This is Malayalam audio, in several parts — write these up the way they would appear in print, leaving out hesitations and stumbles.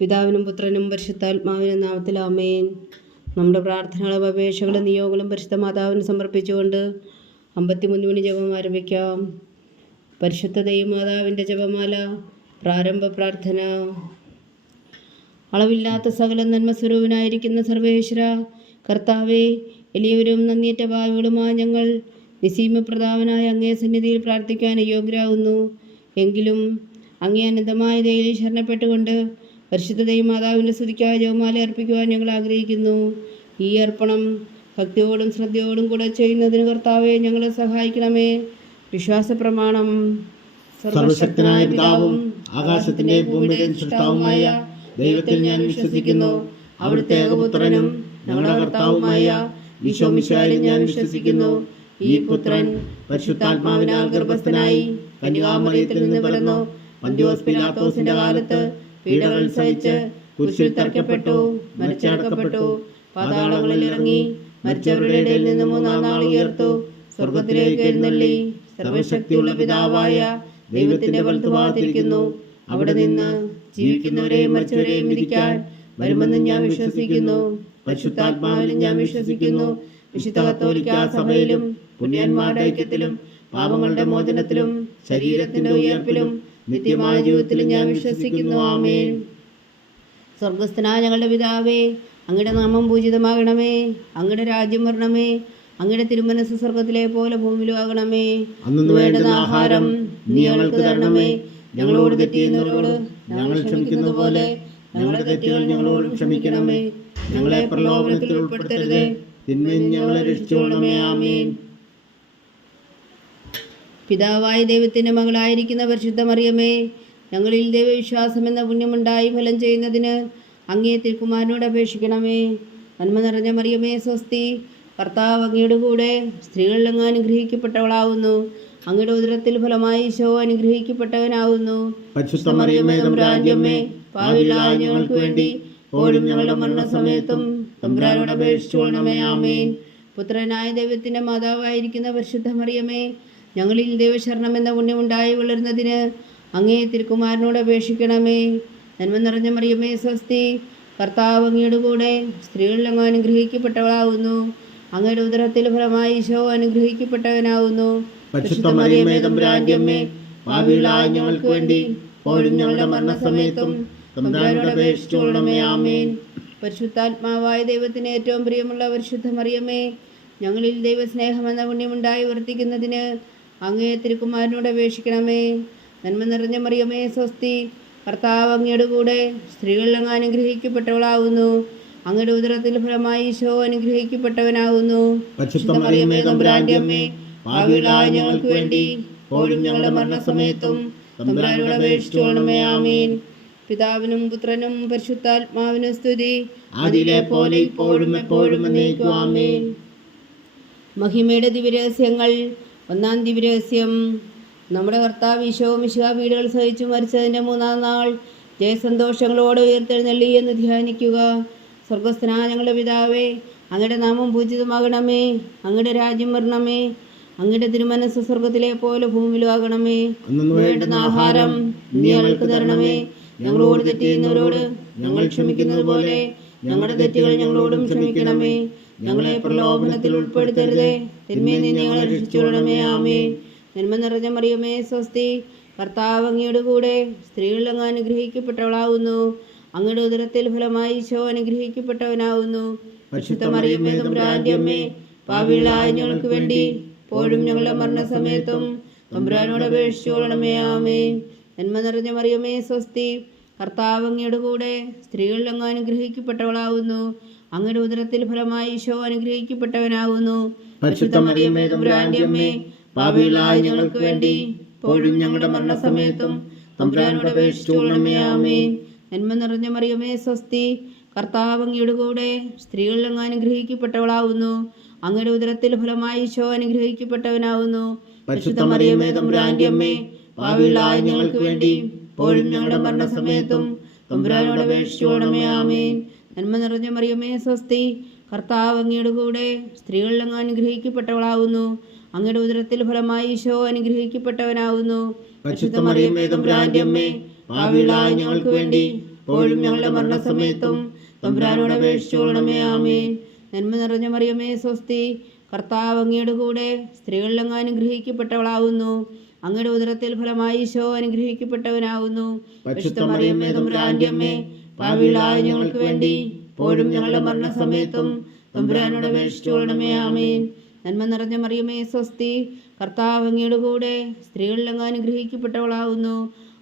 പിതാവിനും പുത്രനും പരിശുദ്ധാത്മാവിനും നാമത്തിൽ ആമേൻ. നമ്മുടെ പ്രാർത്ഥനകളും അപേക്ഷകളും നിയോഗങ്ങളും പരിശുദ്ധ മാതാവിന് സമർപ്പിച്ചുകൊണ്ട് 53 ജപം ആരംഭിക്കാം. പരിശുദ്ധ ദൈവമാതാവിൻ്റെ ജപമാല. പ്രാരംഭ പ്രാർത്ഥന. അളവില്ലാത്ത സകല നന്മസ്വരൂപനായിരിക്കുന്ന സർവേശ്വര കർത്താവേ, എളിയവരും നന്ദിയേറ്റ ഭാവികളുമായ ഞങ്ങൾ നിസീമപ്രതാപനായ അങ്ങേ സന്നിധിയിൽ പ്രാർത്ഥിക്കാൻ യോഗ്യരാകുന്നു. എങ്കിലും അങ്ങേ അനന്തമായ ദയയിൽ ശരണപ്പെട്ടുകൊണ്ട് പരിശുദ്ധ ദൈവമാതാവിൻ്റെ സ്തുതിക്കായ ജപമാല അർപ്പിക്കുവാൻ ഞങ്ങൾ ആഗ്രഹിക്കുന്നു. ഈ അർപ്പണം ഭക്തിയോടും ശ്രദ്ധയോടും കൂടെ ചെയ്യുന്നതിന് കർത്താവെ ഞങ്ങളെ സഹായിക്കണമേ. വിശ്വാസ പ്രമാണം. സർവശക്തനായ പിതാവും ആകാശത്തിന്റെ ഭൂമിയുടെയും സൃഷ്ടാവുമായ ദൈവത്തിൽ ഞാൻ വിശ്വസിക്കുന്നു. അവിടുത്തെ ഏകപുത്രനും ഞങ്ങളുടെ കർത്താവുമായ ഈശോ മിശിഹായിൽ ഞാൻ വിശ്വസിക്കുന്നു. ഈ പുത്രൻ പരിശുദ്ധാത്മാവിനാൽ ഗർഭസ്ഥനായി കന്യകാമറിയത്തിൽ നിന്ന് പിറന്നു. പന്തിയോസ് പിലാത്തോസിന്റെ കാലത്ത് പീഡകൾ സഹിച്ച് കുരിശിൽ തറയ്ക്കപ്പെട്ടു, മരിച്ചടക്കപ്പെട്ടു, പാതാളങ്ങളിൽ ഇറങ്ങി, മരിച്ചവരുടെ ഇടയിൽ നിന്ന് 3-ാം നാൾ ഉയർത്തു, സ്വർഗത്തിലേക്ക് എഴുന്നള്ളി, സർവശക്തിയുള്ള പിതാവായ ദൈവത്തിന്റെ വലത്തുഭാഗത്തിരിക്കുന്നു. അവിടെ നിന്ന് ജീവിക്കുന്നവരെയും മരിച്ചവരെയും വിധിക്കാൻ വരുമെന്ന് ഞാൻ വിശ്വസിക്കുന്നു. പരിശുദ്ധാത്മാവിലും ഞാൻ വിശ്വസിക്കുന്നു. വിശുദ്ധ കത്തോലിക്കാ സഭയിലും പുണ്യന്മാരുടെ ഐക്യത്തിലും പാപങ്ങളുടെ മോചനത്തിലും ശരീരത്തിന്റെ ഉയർപ്പിലും നിത്യമായ ജീവിതത്തിലും ഞാൻ വിശ്വസിക്കുന്നു. ആമേൻ. സ്വർഗസ്ഥനായ ഞങ്ങളുടെ പിതാവേ, അങ്ങയുടെ നാമം പൂജിതമാകണമേ. അങ്ങയുടെ രാജ്യം വരണമേ. അങ്ങയുടെ തിരുമനസ്സ് സ്വർഗത്തിലെ പോലെ ഭൂമിയിലും ആകണമേ. അന്നു വേണ്ടുന്ന ആഹാരം നീ ഞങ്ങൾക്ക് തരണമേ. ഞങ്ങളോട് തെറ്റ് ചെയ്യുന്നവരോട് ഞങ്ങൾ ക്ഷമിക്കുന്നത് പോലെ ഞങ്ങളുടെ തെറ്റുകൾ ഞങ്ങളോടും ക്ഷമിക്കണമേ. ഞങ്ങളെ പ്രലോഭനത്തിൽ ഉൾപ്പെടുത്തരുതേ, തിന്മയിൽ ഞങ്ങളെ രക്ഷിച്ചുകൊള്ളണമേ. ആമേൻ. പിതാവായ ദൈവത്തിൻ്റെ മകളായിരിക്കുന്ന പരിശുദ്ധ മറിയമേ, ഞങ്ങളിൽ ദൈവവിശ്വാസം എന്ന പുണ്യമുണ്ടായി ഫലം ചെയ്യുന്നതിന് അങ്ങേ തിരുക്കുമാരനോട് അപേക്ഷിക്കണമേ. നന്മ നിറഞ്ഞ മറിയമേ സ്വസ്തി, കർത്താവ് അങ്ങയുടെ കൂടെ സ്ത്രീകളിൽ അങ്ങ് അനുഗ്രഹിക്കപ്പെട്ടവളാവുന്നു. അങ്ങയുടെ ഉദരത്തിൽ ഫലമായി ഈശോ അനുഗ്രഹിക്കപ്പെട്ടവനാവുന്നു. പരിശുദ്ധ മറിയമേ തമ്പുരാന്റെ അമ്മേ, പാപികളായ ഞങ്ങൾക്ക് വേണ്ടി ഇപ്പോഴും ഞങ്ങളുടെ മരണസമയത്തും തമ്പുരാനോട് അപേക്ഷിച്ചുകൊള്ളണമേ. ആമേൻ. പുത്രനായ ദൈവത്തിൻ്റെ മാതാവായിരിക്കുന്ന പരിശുദ്ധ മറിയമേ, ഞങ്ങളിൽ ദൈവശരണം എന്ന പുണ്യമുണ്ടായി വളരുന്നതിന് അങ്ങേ തിരുക്കുമാരനോട് അപേക്ഷിക്കണമേ. നന്മ നിറഞ്ഞ മറിയമേ സ്വസ്തി, കർത്താവ് അങ്ങയുടെ കൂടെ സ്ത്രീകളിൽ അങ്ങ് അനുഗ്രഹിക്കപ്പെട്ടവളാവുന്നു. അങ്ങയുടെ ഉദരത്തിൽ ഫലമായി ഈശോ അനുഗ്രഹിക്കപ്പെട്ടവനാവുന്നു. പരിശുദ്ധ മറിയമേ തമ്പുരാന്റെ അമ്മേ, പാപികളായ ഞങ്ങൾക്ക് വേണ്ടി ഇപ്പോഴും ഞങ്ങളുടെ മരണസമയത്തും തമ്പുരാനോട് അപേക്ഷിച്ചുകൊള്ളണമേ. ആമേൻ. പരിശുദ്ധാത്മാവായ ദൈവത്തിന് ഏറ്റവും പ്രിയമുള്ള പരിശുദ്ധ മറിയമേ, ഞങ്ങളിൽ ദൈവസ്നേഹം എന്ന പുണ്യമുണ്ടായി വർത്തിക്കുന്നതിന് അങ്ങേ തിരുക്കുമാരനോട് അപേക്ഷിക്കണമേ. നന്മ നിറഞ്ഞ മറിയമേ സ്വസ്തി, കർത്താവ് അങ്ങയുടെ കൂടെ സ്ത്രീകളിൽ അങ്ങ് അനുഗ്രഹിക്കപ്പെട്ടവളാവുന്നു. അങ്ങയുടെ ഉദരത്തിൽ ഫലമായി ഈശോ അനുഗ്രഹിക്കപ്പെട്ടവനാകുന്നു. പരിശുദ്ധ മറിയമേ തമ്പുരാന്റെ അമ്മേ, പാപികളായ ഞങ്ങൾക്ക് വേണ്ടി ഇപ്പോഴും ഞങ്ങളുടെ മരണസമയത്തും തമ്പുരാനോട് അപേക്ഷിച്ചുകൊള്ളണമേ. ആമേൻ. പിതാവിനും പുത്രനും പരിശുദ്ധാത്മാവിനും സ്തുതി, ആദിയിലെ പോലെ ഇപ്പോഴും എപ്പോഴും എന്നേക്കും. ആമേൻ. മഹിമയുടെ ദിവ്യരഹസ്യങ്ങൾ. 1-ാം ദിവ്യരഹസ്യം. നമ്മുടെ കർത്താവ് ഈശോ മിശിഹാ പീഡകൾ സഹിച്ചു മരിച്ചതിൻ്റെ 3-ാം നാൾ ജയസന്തോഷങ്ങളോടെ ഉയർത്തെഴുന്നള്ളി എന്ന് ധ്യാനിക്കുക. സ്വർഗസ്ഥനായ ഞങ്ങളുടെ പിതാവേ, അങ്ങയുടെ നാമം പൂജിതമാകണമേ. അങ്ങയുടെ രാജ്യം വരണമേ. അങ്ങയുടെ തിരുമനസ്സ് സ്വർഗത്തിലെ പോലെ ഭൂമിയിലും ആകണമേ. വേണ്ടുന്ന ആഹാരം നീ ഞങ്ങൾക്ക് തരണമേ. ഞങ്ങളോട് തെറ്റ് ചെയ്യുന്നവരോട് ഞങ്ങൾ ക്ഷമിക്കുന്നത് പോലെ ഞങ്ങളുടെ തെറ്റുകൾ ഞങ്ങളോടും ക്ഷമിക്കണമേ. ഞങ്ങളെ പ്രലോഭനത്തിൽ ഉൾപ്പെടുത്തരുതേ, തിന്മയിൽ നിന്ന് ഞങ്ങളെ രക്ഷിച്ചുകൊള്ളണമേ. ആമേൻ. നന്മ നിറഞ്ഞ മറിയമേ സ്വസ്തി, കർത്താവ് അങ്ങയുടെ കൂടെ സ്ത്രീകളിൽ അങ്ങ് അനുഗ്രഹിക്കപ്പെട്ടവളാവുന്നു. അങ്ങയുടെ ഉദരത്തിൽ ഫലമായി ഈശോ അനുഗ്രഹിക്കപ്പെട്ടവനാവുന്നു. പരിശുദ്ധ മറിയമേ തമ്പുരാന്റെ അമ്മേ, പാപികളായ ഞങ്ങൾക്ക് വേണ്ടി ഇപ്പോഴും ഞങ്ങളുടെ മരണസമയത്തും തമ്പുരാനോട് അപേക്ഷിച്ചുകൊള്ളണമേ. ആമേൻ. നന്മ നിറഞ്ഞ മറിയമേ സ്വസ്തി, കർത്താവ് അങ്ങയുടെ കൂടെ സ്ത്രീകളിൽ അങ്ങ് അനുഗ്രഹിക്കപ്പെട്ടവളാവുന്നു. അങ്ങയുടെ ഉദരത്തിൽ ഫലമായി ഈശോ അനുഗ്രഹിക്കപ്പെട്ടവനാകുന്നു. പരിശുദ്ധ മറിയമേ തമ്പുരാന്റെ അമ്മേ, പാപികളായ ഞങ്ങൾക്ക് വേണ്ടി ഇപ്പോഴും ഞങ്ങളുടെ മരണസമയത്തും തമ്പുരാനോട് അപേക്ഷിച്ചുകൊള്ളണമേ. ആമേൻ. നന്മ നിറഞ്ഞ മറിയമേ സ്വസ്തി, കർത്താവ് അങ്ങയുടെ കൂടെ സ്ത്രീകളിൽ അങ്ങ് അനുഗ്രഹിക്കപ്പെട്ടവളാവുന്നു. അങ്ങയുടെ ഉദരത്തിൽ ഫലമായി ഈശോ അനുഗ്രഹിക്കപ്പെട്ടവനാകുന്നു. പരിശുദ്ധ മറിയമേ തമ്പുരാന്റെ അമ്മേ, പാപികളായ ഞങ്ങൾക്ക് വേണ്ടി ഇപ്പോഴും ഞങ്ങളുടെ മരണസമയത്തും തമ്പുരാനോട് അപേക്ഷിച്ചുകൊള്ളണമേ. ആമേൻ. നന്മ നിറഞ്ഞ മറിയമേ സ്വസ്തി, കർത്താവ് അങ്ങയുടെ കൂടെ സ്ത്രീകളിൽ അങ്ങ് അനുഗ്രഹിക്കപ്പെട്ടവളാവുന്നു. അങ്ങയുടെ ഉദരത്തിൽ ഫലമായി ഈശോ അനുഗ്രഹിക്കപ്പെട്ടവനാവുന്നു. പരിശുദ്ധ മറിയമേ തമ്പുരാന്റെ അമ്മേ, പാപികളായ ഞങ്ങൾക്ക് വേണ്ടി ഇപ്പോഴും ഞങ്ങളുടെ മരണസമയത്തും തമ്പുരാനോട് അപേക്ഷിച്ചുകൊള്ളണമേ. ആമേൻ. നന്മ നിറഞ്ഞ മറിയമേ സ്വസ്തി, കർത്താവ് അങ്ങയുടെ കൂടെ സ്ത്രീകളിൽ അങ്ങ് അനുഗ്രഹിക്കപ്പെട്ടവളാവുന്നു. അങ്ങയുടെ ഉദരത്തിൽ ഫലമായി ഈശോ അനുഗ്രഹിക്കപ്പെട്ടവനാവുന്നു. പരിശുദ്ധ മറിയമേ തമ്പുരാന്റെ അമ്മേ, പാപികളായ ഞങ്ങൾക്ക് വേണ്ടി ഇപ്പോഴും ഞങ്ങളുടെ മരണസമയത്തും തമ്പുരാനോട് അപേക്ഷിച്ചുകൊള്ളണമേ. ആമേൻ. നന്മ നിറഞ്ഞ മറിയമേ സ്വസ്തി, കർത്താവ് അങ്ങയുടെ കൂടെ സ്ത്രീകളിൽ അങ്ങ് അനുഗ്രഹിക്കപ്പെട്ടവളാവുന്നു.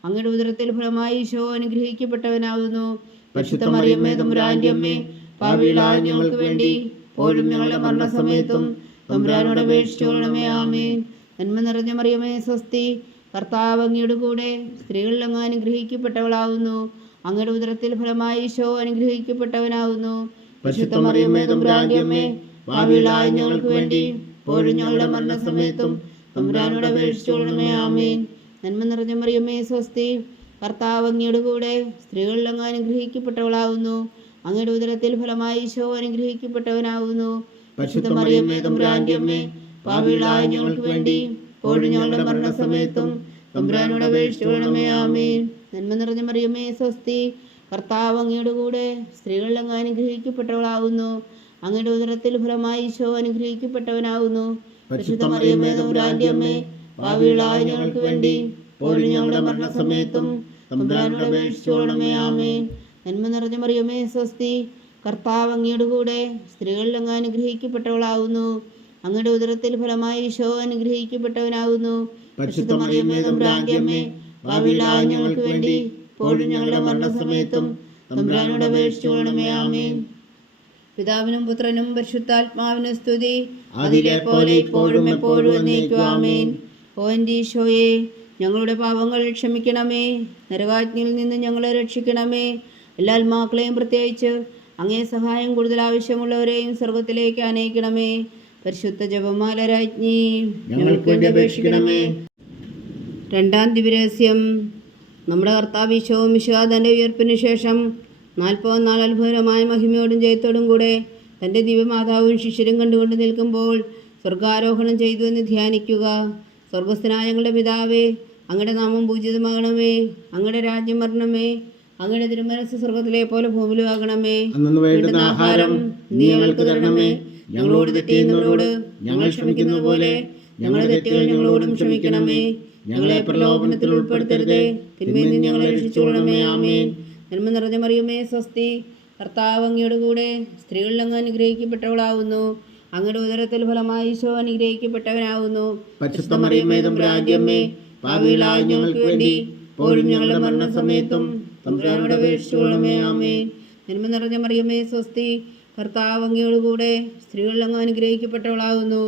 അങ്ങയുടെ ഉദരത്തിൽ ഫലമായി ഈശോ അനുഗ്രഹിക്കപ്പെട്ടവനാവുന്നു. പരിശുദ്ധ മറിയമേ തമ്പുരാന്റെ അമ്മേ, പാപികളായ ഞങ്ങൾക്ക് വേണ്ടി ഇപ്പോഴും ഞങ്ങളുടെ മരണസമയത്തും തമ്പുരാനോട് അപേക്ഷിച്ചുകൊള്ളണമേ. ആമേൻ. നന്മ നിറഞ്ഞ മറിയമേ സ്വസ്തി, കർത്താവ് അങ്ങയുടെ കൂടെ സ്ത്രീകളിൽ അങ്ങ് അനുഗ്രഹിക്കപ്പെട്ടവളാവുന്നു. അങ്ങയുടെ ഉദരത്തിൽ ഫലമായി ഈശോ അനുഗ്രഹിക്കപ്പെട്ടവനാവുന്നു. പരിശുദ്ധ മറിയമേ തമ്പുരാന്റെ അമ്മേ, പാപികളായ ഞങ്ങൾക്ക് വേണ്ടി ഇപ്പോഴും ഞങ്ങളുടെ മരണസമയത്തും തമ്പുരാനോട് അപേക്ഷിച്ചുകൊള്ളണമേ. ആമേൻ. നന്മ നിറഞ്ഞ മറിയമേ സ്വസ്തി, കർത്താവ് അങ്ങയുടെ കൂടെ സ്ത്രീകളിൽ അങ്ങ് അനുഗ്രഹിക്കപ്പെട്ടവളാവുന്നു. അങ്ങയുടെ ഉദരത്തിൽ ഫലമായി ഈശോ അനുഗ്രഹിക്കപ്പെട്ടവനാവുന്നു. പരിശുദ്ധ മറിയമേ തമ്പുരാന്റെ അമ്മേ, പാപികളായ ഞങ്ങൾക്ക് വേണ്ടി ഇപ്പോഴും ഞങ്ങളുടെ മരണസമയത്തും തമ്പുരാനോട് അപേക്ഷിച്ചുകൊള്ളണമേ. ആമേൻ. നന്മ നിറഞ്ഞ മറിയമേ സ്വസ്തി, കർത്താവ് അങ്ങയുടെ കൂടെ സ്ത്രീകളിൽ അങ്ങ് അനുഗ്രഹിക്കപ്പെട്ടവളാവുന്നു. അങ്ങയുടെ ഉദരത്തിൽ ഫലമായി ഈശോ അനുഗ്രഹിക്കപ്പെട്ടവനാവുന്നു. പരിശുദ്ധ മറിയമേ തമ്പുരാന്റെ അമ്മേ, പാപികളായ ഞങ്ങൾക്ക് വേണ്ടി ഇപ്പോഴും ഞങ്ങളുടെ മരണസമയത്തും തമ്പുരാനോട് അപേക്ഷിച്ചുകൊള്ളണമേ. ആമേൻ. നന്മ നിറഞ്ഞ മറിയമേ സ്വസ്തി, കർത്താവ് അങ്ങയുടെ കൂടെ സ്ത്രീകളിൽ അങ്ങ് അനുഗ്രഹിക്കപ്പെട്ടവളാവുന്നു. അങ്ങയുടെ ഉദരത്തിൽ ഫലമായി ഈശോ അനുഗ്രഹിക്കപ്പെട്ടവനാവുന്നു. പരിശുദ്ധ മറിയമേ തമ്പുരാന്റെ അമ്മേ, പാപികളായ ഞങ്ങൾക്ക് വേണ്ടി ഇപ്പോഴും ഞങ്ങളുടെ മരണസമയത്തും തമ്പുരാനോട് അപേക്ഷിച്ചുകൊള്ളണമേ. ആമേൻ. പിതാവിനും പുത്രനും പരിശുദ്ധാത്മാവിനും സ്തുതി, അതിലെ പോലെ ഇപ്പോഴും എപ്പോഴും എന്നേക്കും. ആമേൻ. ഓ എൻ്റെ ഈശോയെ, ഞങ്ങളുടെ പാപങ്ങൾ ക്ഷമിക്കണമേ. നരകാജ്ഞയിൽ നിന്ന് ഞങ്ങളെ രക്ഷിക്കണമേ. എല്ലാ ആത്മാക്കളെയും, പ്രത്യേകിച്ച് അങ്ങേ സഹായം കൂടുതൽ ആവശ്യമുള്ളവരെയും സ്വർഗത്തിലേക്ക് ആനയിക്കണമേ. പരിശുദ്ധ ജപമാല രാജ്ഞി, ഞങ്ങൾക്ക് വേണ്ടി അപേക്ഷിക്കണമേ. രണ്ടാം ദിവ്യരഹസ്യം. നമ്മുടെ കർത്താവ് ഈശോ മിശിഹാ തൻ്റെ ഉയർപ്പിന് ശേഷം 40 നാൾ അത്ഭുതകരമായ മഹിമയോടും ജയത്തോടും കൂടെ തൻ്റെ ദിവ്യമാതാവും ശിഷ്യരും കണ്ടുകൊണ്ട് നിൽക്കുമ്പോൾ സ്വർഗാരോഹണം ചെയ്തു എന്ന് ധ്യാനിക്കുക. സ്വർഗസ്ഥനായ ഞങ്ങളുടെ പിതാവേ, അങ്ങയുടെ നാമം പൂജിതമാകണമേ. അങ്ങയുടെ രാജ്യം വരണമേ. അങ്ങയുടെ തിരുമനസ്സ് സ്വർഗത്തിലെ പോലെ ഭൂമിയിലും ആകണമേ. വേണ്ടുന്ന ആഹാരം നീ ഞങ്ങൾക്ക് തരണമേ. ഞങ്ങളോട് തെറ്റ് ചെയ്യുന്നവരോട് ഞങ്ങൾ ക്ഷമിക്കുന്നത് പോലെ ഞങ്ങളുടെ തെറ്റുകൾ ഞങ്ങളോടും ക്ഷമിക്കണമേ. ഞങ്ങളെ പ്രലോഭനത്തിൽ ഉൾപ്പെടുത്തരുതേ, തിന്മയിൽ നിന്ന് ഞങ്ങളെ രക്ഷിച്ചുകൊള്ളണമേ. ആമേൻ. നന്മ നിറഞ്ഞ മറിയമേ സ്വസ്തി, കർത്താവ് അങ്ങയുടെ കൂടെ സ്ത്രീകളിൽ അങ്ങ് അനുഗ്രഹിക്കപ്പെട്ടവളാവുന്നു. അങ്ങയുടെ ഉദരത്തിൽ ഫലമായി ഈശോ അനുഗ്രഹിക്കപ്പെട്ടവനാവുന്നു. പരിശുദ്ധ മറിയമേ തമ്പുരാന്റെ അമ്മേ, പാപികളായ ഞങ്ങൾക്ക് വേണ്ടി ഇപ്പോഴും ഞങ്ങളുടെ മരണസമയത്തും തമ്പുരാനോട് അപേക്ഷിച്ചുകൊള്ളണമേ. ആമേൻ. നന്മ നിറഞ്ഞ മറിയമേ സ്വസ്തി, കർത്താവ് അങ്ങയുടെ കൂടെ സ്ത്രീകളിൽ അങ്ങ് അനുഗ്രഹിക്കപ്പെട്ടവളാവുന്നു.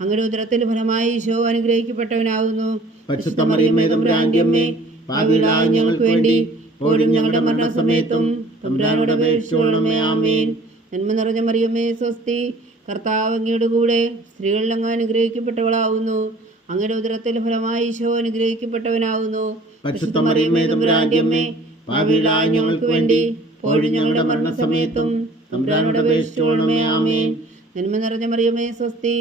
അങ്ങയുടെ ഉദരത്തിൽ ഫലമായി ഈശോ അനുഗ്രഹിക്കപ്പെട്ടവനാവുന്നു. പരിശുദ്ധ മറിയമേ തമ്പുരാന്റെ അമ്മേ, പാപികളായ ഞങ്ങൾക്ക് വേണ്ടി ഇപ്പോഴും ഞങ്ങളുടെ മരണസമയത്തും തമ്പുരാനോട് അപേക്ഷിച്ചുകൊള്ളണമേ. ആമേൻ. നന്മ നിറഞ്ഞ മറിയമേ സ്വസ്തി, കർത്താവ് അങ്ങയുടെ കൂടെ സ്ത്രീകളിൽ അങ്ങ് അനുഗ്രഹിക്കപ്പെട്ടവളാവുന്നു. അങ്ങയുടെ ഉദരത്തിൽ ഫലമായി ഈശോ അനുഗ്രഹിക്കപ്പെട്ടവനാവുന്നു. പരിശുദ്ധ മറിയമേ തമ്പുരാന്റെ അമ്മേ, പാപികളായ ഞങ്ങൾക്ക് വേണ്ടി ഇപ്പോഴും ഞങ്ങളുടെ മരണസമയത്തും തമ്പുരാനോട് അപേക്ഷിച്ചുകൊള്ളണമേ. ആമേൻ. നന്മ നിറഞ്ഞ മറിയമേ സ്വസ്തി,